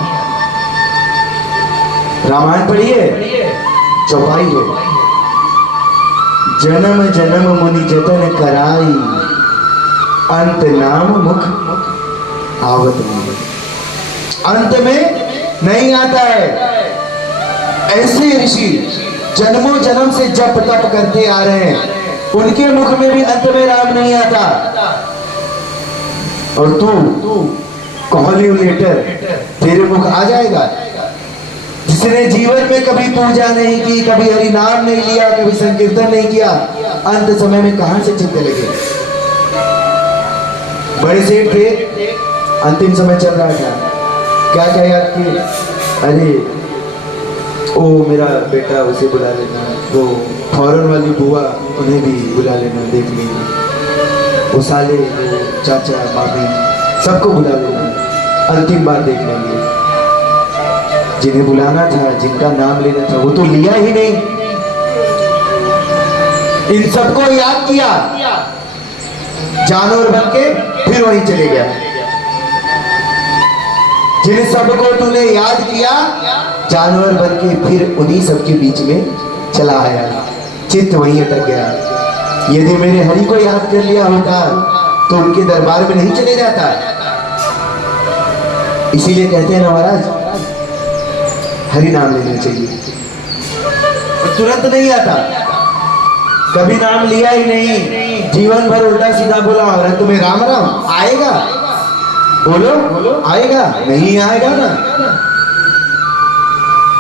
रामायण पढ़िए, चौपाई है, जन्म जन्म मुनि जतन कराई, अंत नाम मुख आवत नहीं। अंत में नहीं आता है। ऐसे ऋषि जन्मों जन्म से जप तप करते आ रहे हैं, उनके मुख में भी अंत में राम नहीं आता। और तू कॉल यू लेटर, तेरे मुख आ जाएगा। जिसने जीवन में कभी पूजा नहीं की, कभी हरि नाम नहीं लिया, कभी संकीर्तन नहीं किया, अंत समय में कहां से चित्त लगे? बड़े सेठ थे, अंतिम समय चल रहा था, क्या क्या याद किए? अरे ओ मेरा बेटा, उसे बुला लेना, वो फौरन वाली बुआ, उन्हें भी बुला लेना, देख लेना, वो साले, वो चाचा मामी, सबको बुला लेना, अंतिम बार देख लेंगे। जिन्हें बुलाना था, जिनका नाम लेना था, वो तो लिया ही नहीं। इन सबको याद किया, जानवर बन के फिर वहीं चले गया। जिन सबको तूने याद किया, जानवर बन के फिर उन्हीं सबके बीच में चला आया, चित्त वहीं अटक गया। यदि मेरे हरि को याद कर लिया होता तो उनके दरबार में नहीं चले जाता। इसीलिए कहते हैं ना महाराज, हरि नाम लेना चाहिए। तो तुरंत नहीं आता, कभी नाम लिया ही नहीं, जीवन भर उल्टा सीधा बोला और तुम्हें राम राम आएगा, बोलो आएगा, नहीं आएगा ना।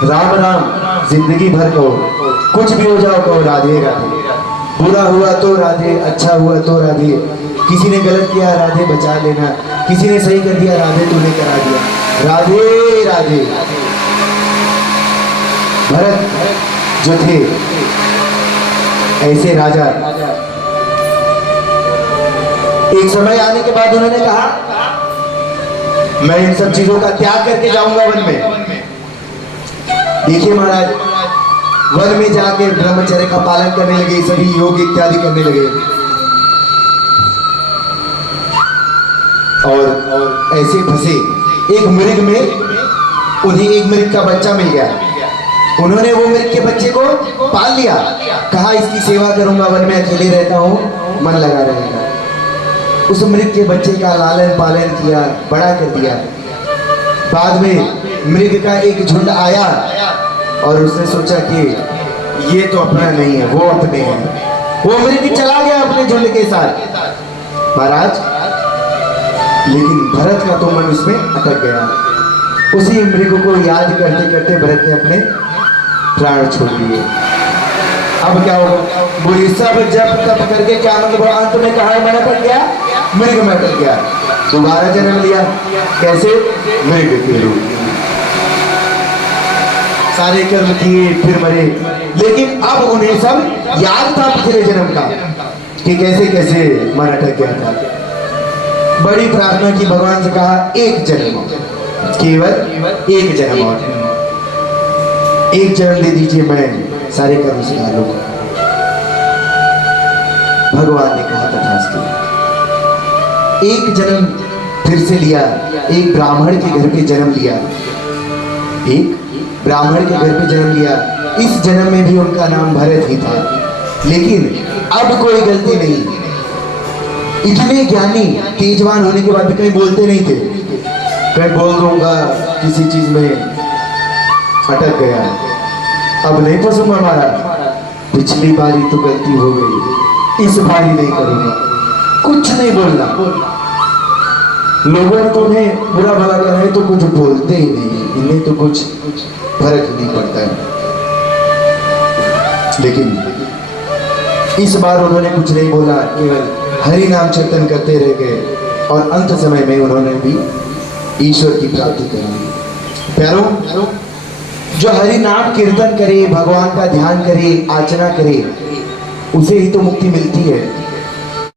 राम राम जिंदगी भर कहो, कुछ भी हो जाओ कहो राधे राधे, बुरा हुआ तो राधे, अच्छा हुआ तो राधे, किसी ने गलत किया राधे बचा लेना, किसी ने सही कर दिया राधे तूने करा दिया, राधे राधे। भरत जो थे ऐसे राजा, एक समय आने के बाद उन्होंने कहा मैं इन सब चीजों का त्याग करके जाऊंगा वन में। देखिए महाराज, वन में जाके ब्रह्मचर्य का पालन करने लगे, सभी योग इत्यादि करने लगे, और ऐसे फंसे एक मृग में, उन्हें एक मृग का बच्चा मिल गया। उन्होंने वो मृग के बच्चे को पाल लिया, कहा इसकी सेवा करूंगा, वन में अकेले रहता हूं, मन लगा रहेगा। उस मृग के बच्चे का लालन पालन किया, बड़ा कर दिया। बाद में मृग का एक झुंड आया और उसने सोचा कि ये तो अपना नहीं है, वो अपने हैं। वो मृग चला गया अपने झुंड के साथ महाराज, लेकिन भरत का तो मन उसमें अटक गया। उसी मृग को याद करते करते भरत ने अपने प्राण छोड़ दिए। अब क्या होगा, बोली सब जब तब करके क्या मतलब, अंत में कहा मन अटक गया, मृग में अटक गया, दोबारा जन्म लिया। कैसे? मृग के रूप, सारे कर्म किए फिर मरे। लेकिन अब उन्हें सब याद था पिछले जन्म का कि कैसे कैसे मन अटक गया था। बड़ी प्रार्थना की भगवान से, कहा एक जन्म, केवल एक जन्म, और एक जन्म दे दीजिए, मैं सारे कर्म सुधार लूंगा। भगवान ने कहा तथास्तु। एक जन्म फिर से लिया, एक ब्राह्मण के घर पे जन्म लिया, एक ब्राह्मण के घर पे जन्म लिया। इस जन्म में भी उनका नाम भरत ही था, लेकिन अब कोई गलती नहीं। इतने ज्ञानी तेजवान होने के बाद भी कहीं बोलते नहीं थे, कहीं बोल दूंगा किसी चीज में अटक गया, अब नहीं फंसूंगा महाराज, पिछली बारी तो गलती हो गई, इस बारी नहीं करूंगा, कुछ नहीं बोलना। लोगों ने तुम्हें बुरा भला कर रहे तो कुछ बोलते ही नहीं, इन्हें तो कुछ फर्क नहीं पड़ता है। लेकिन इस बार उन्होंने कुछ नहीं बोला, केवल हरि नाम कीर्तन करते रह गए, और अंत समय में उन्होंने भी ईश्वर की प्राप्ति कर ली। प्यारों, जो हरि नाम कीर्तन करे, भगवान का ध्यान करे, आचना करे, उसे ही तो मुक्ति मिलती है।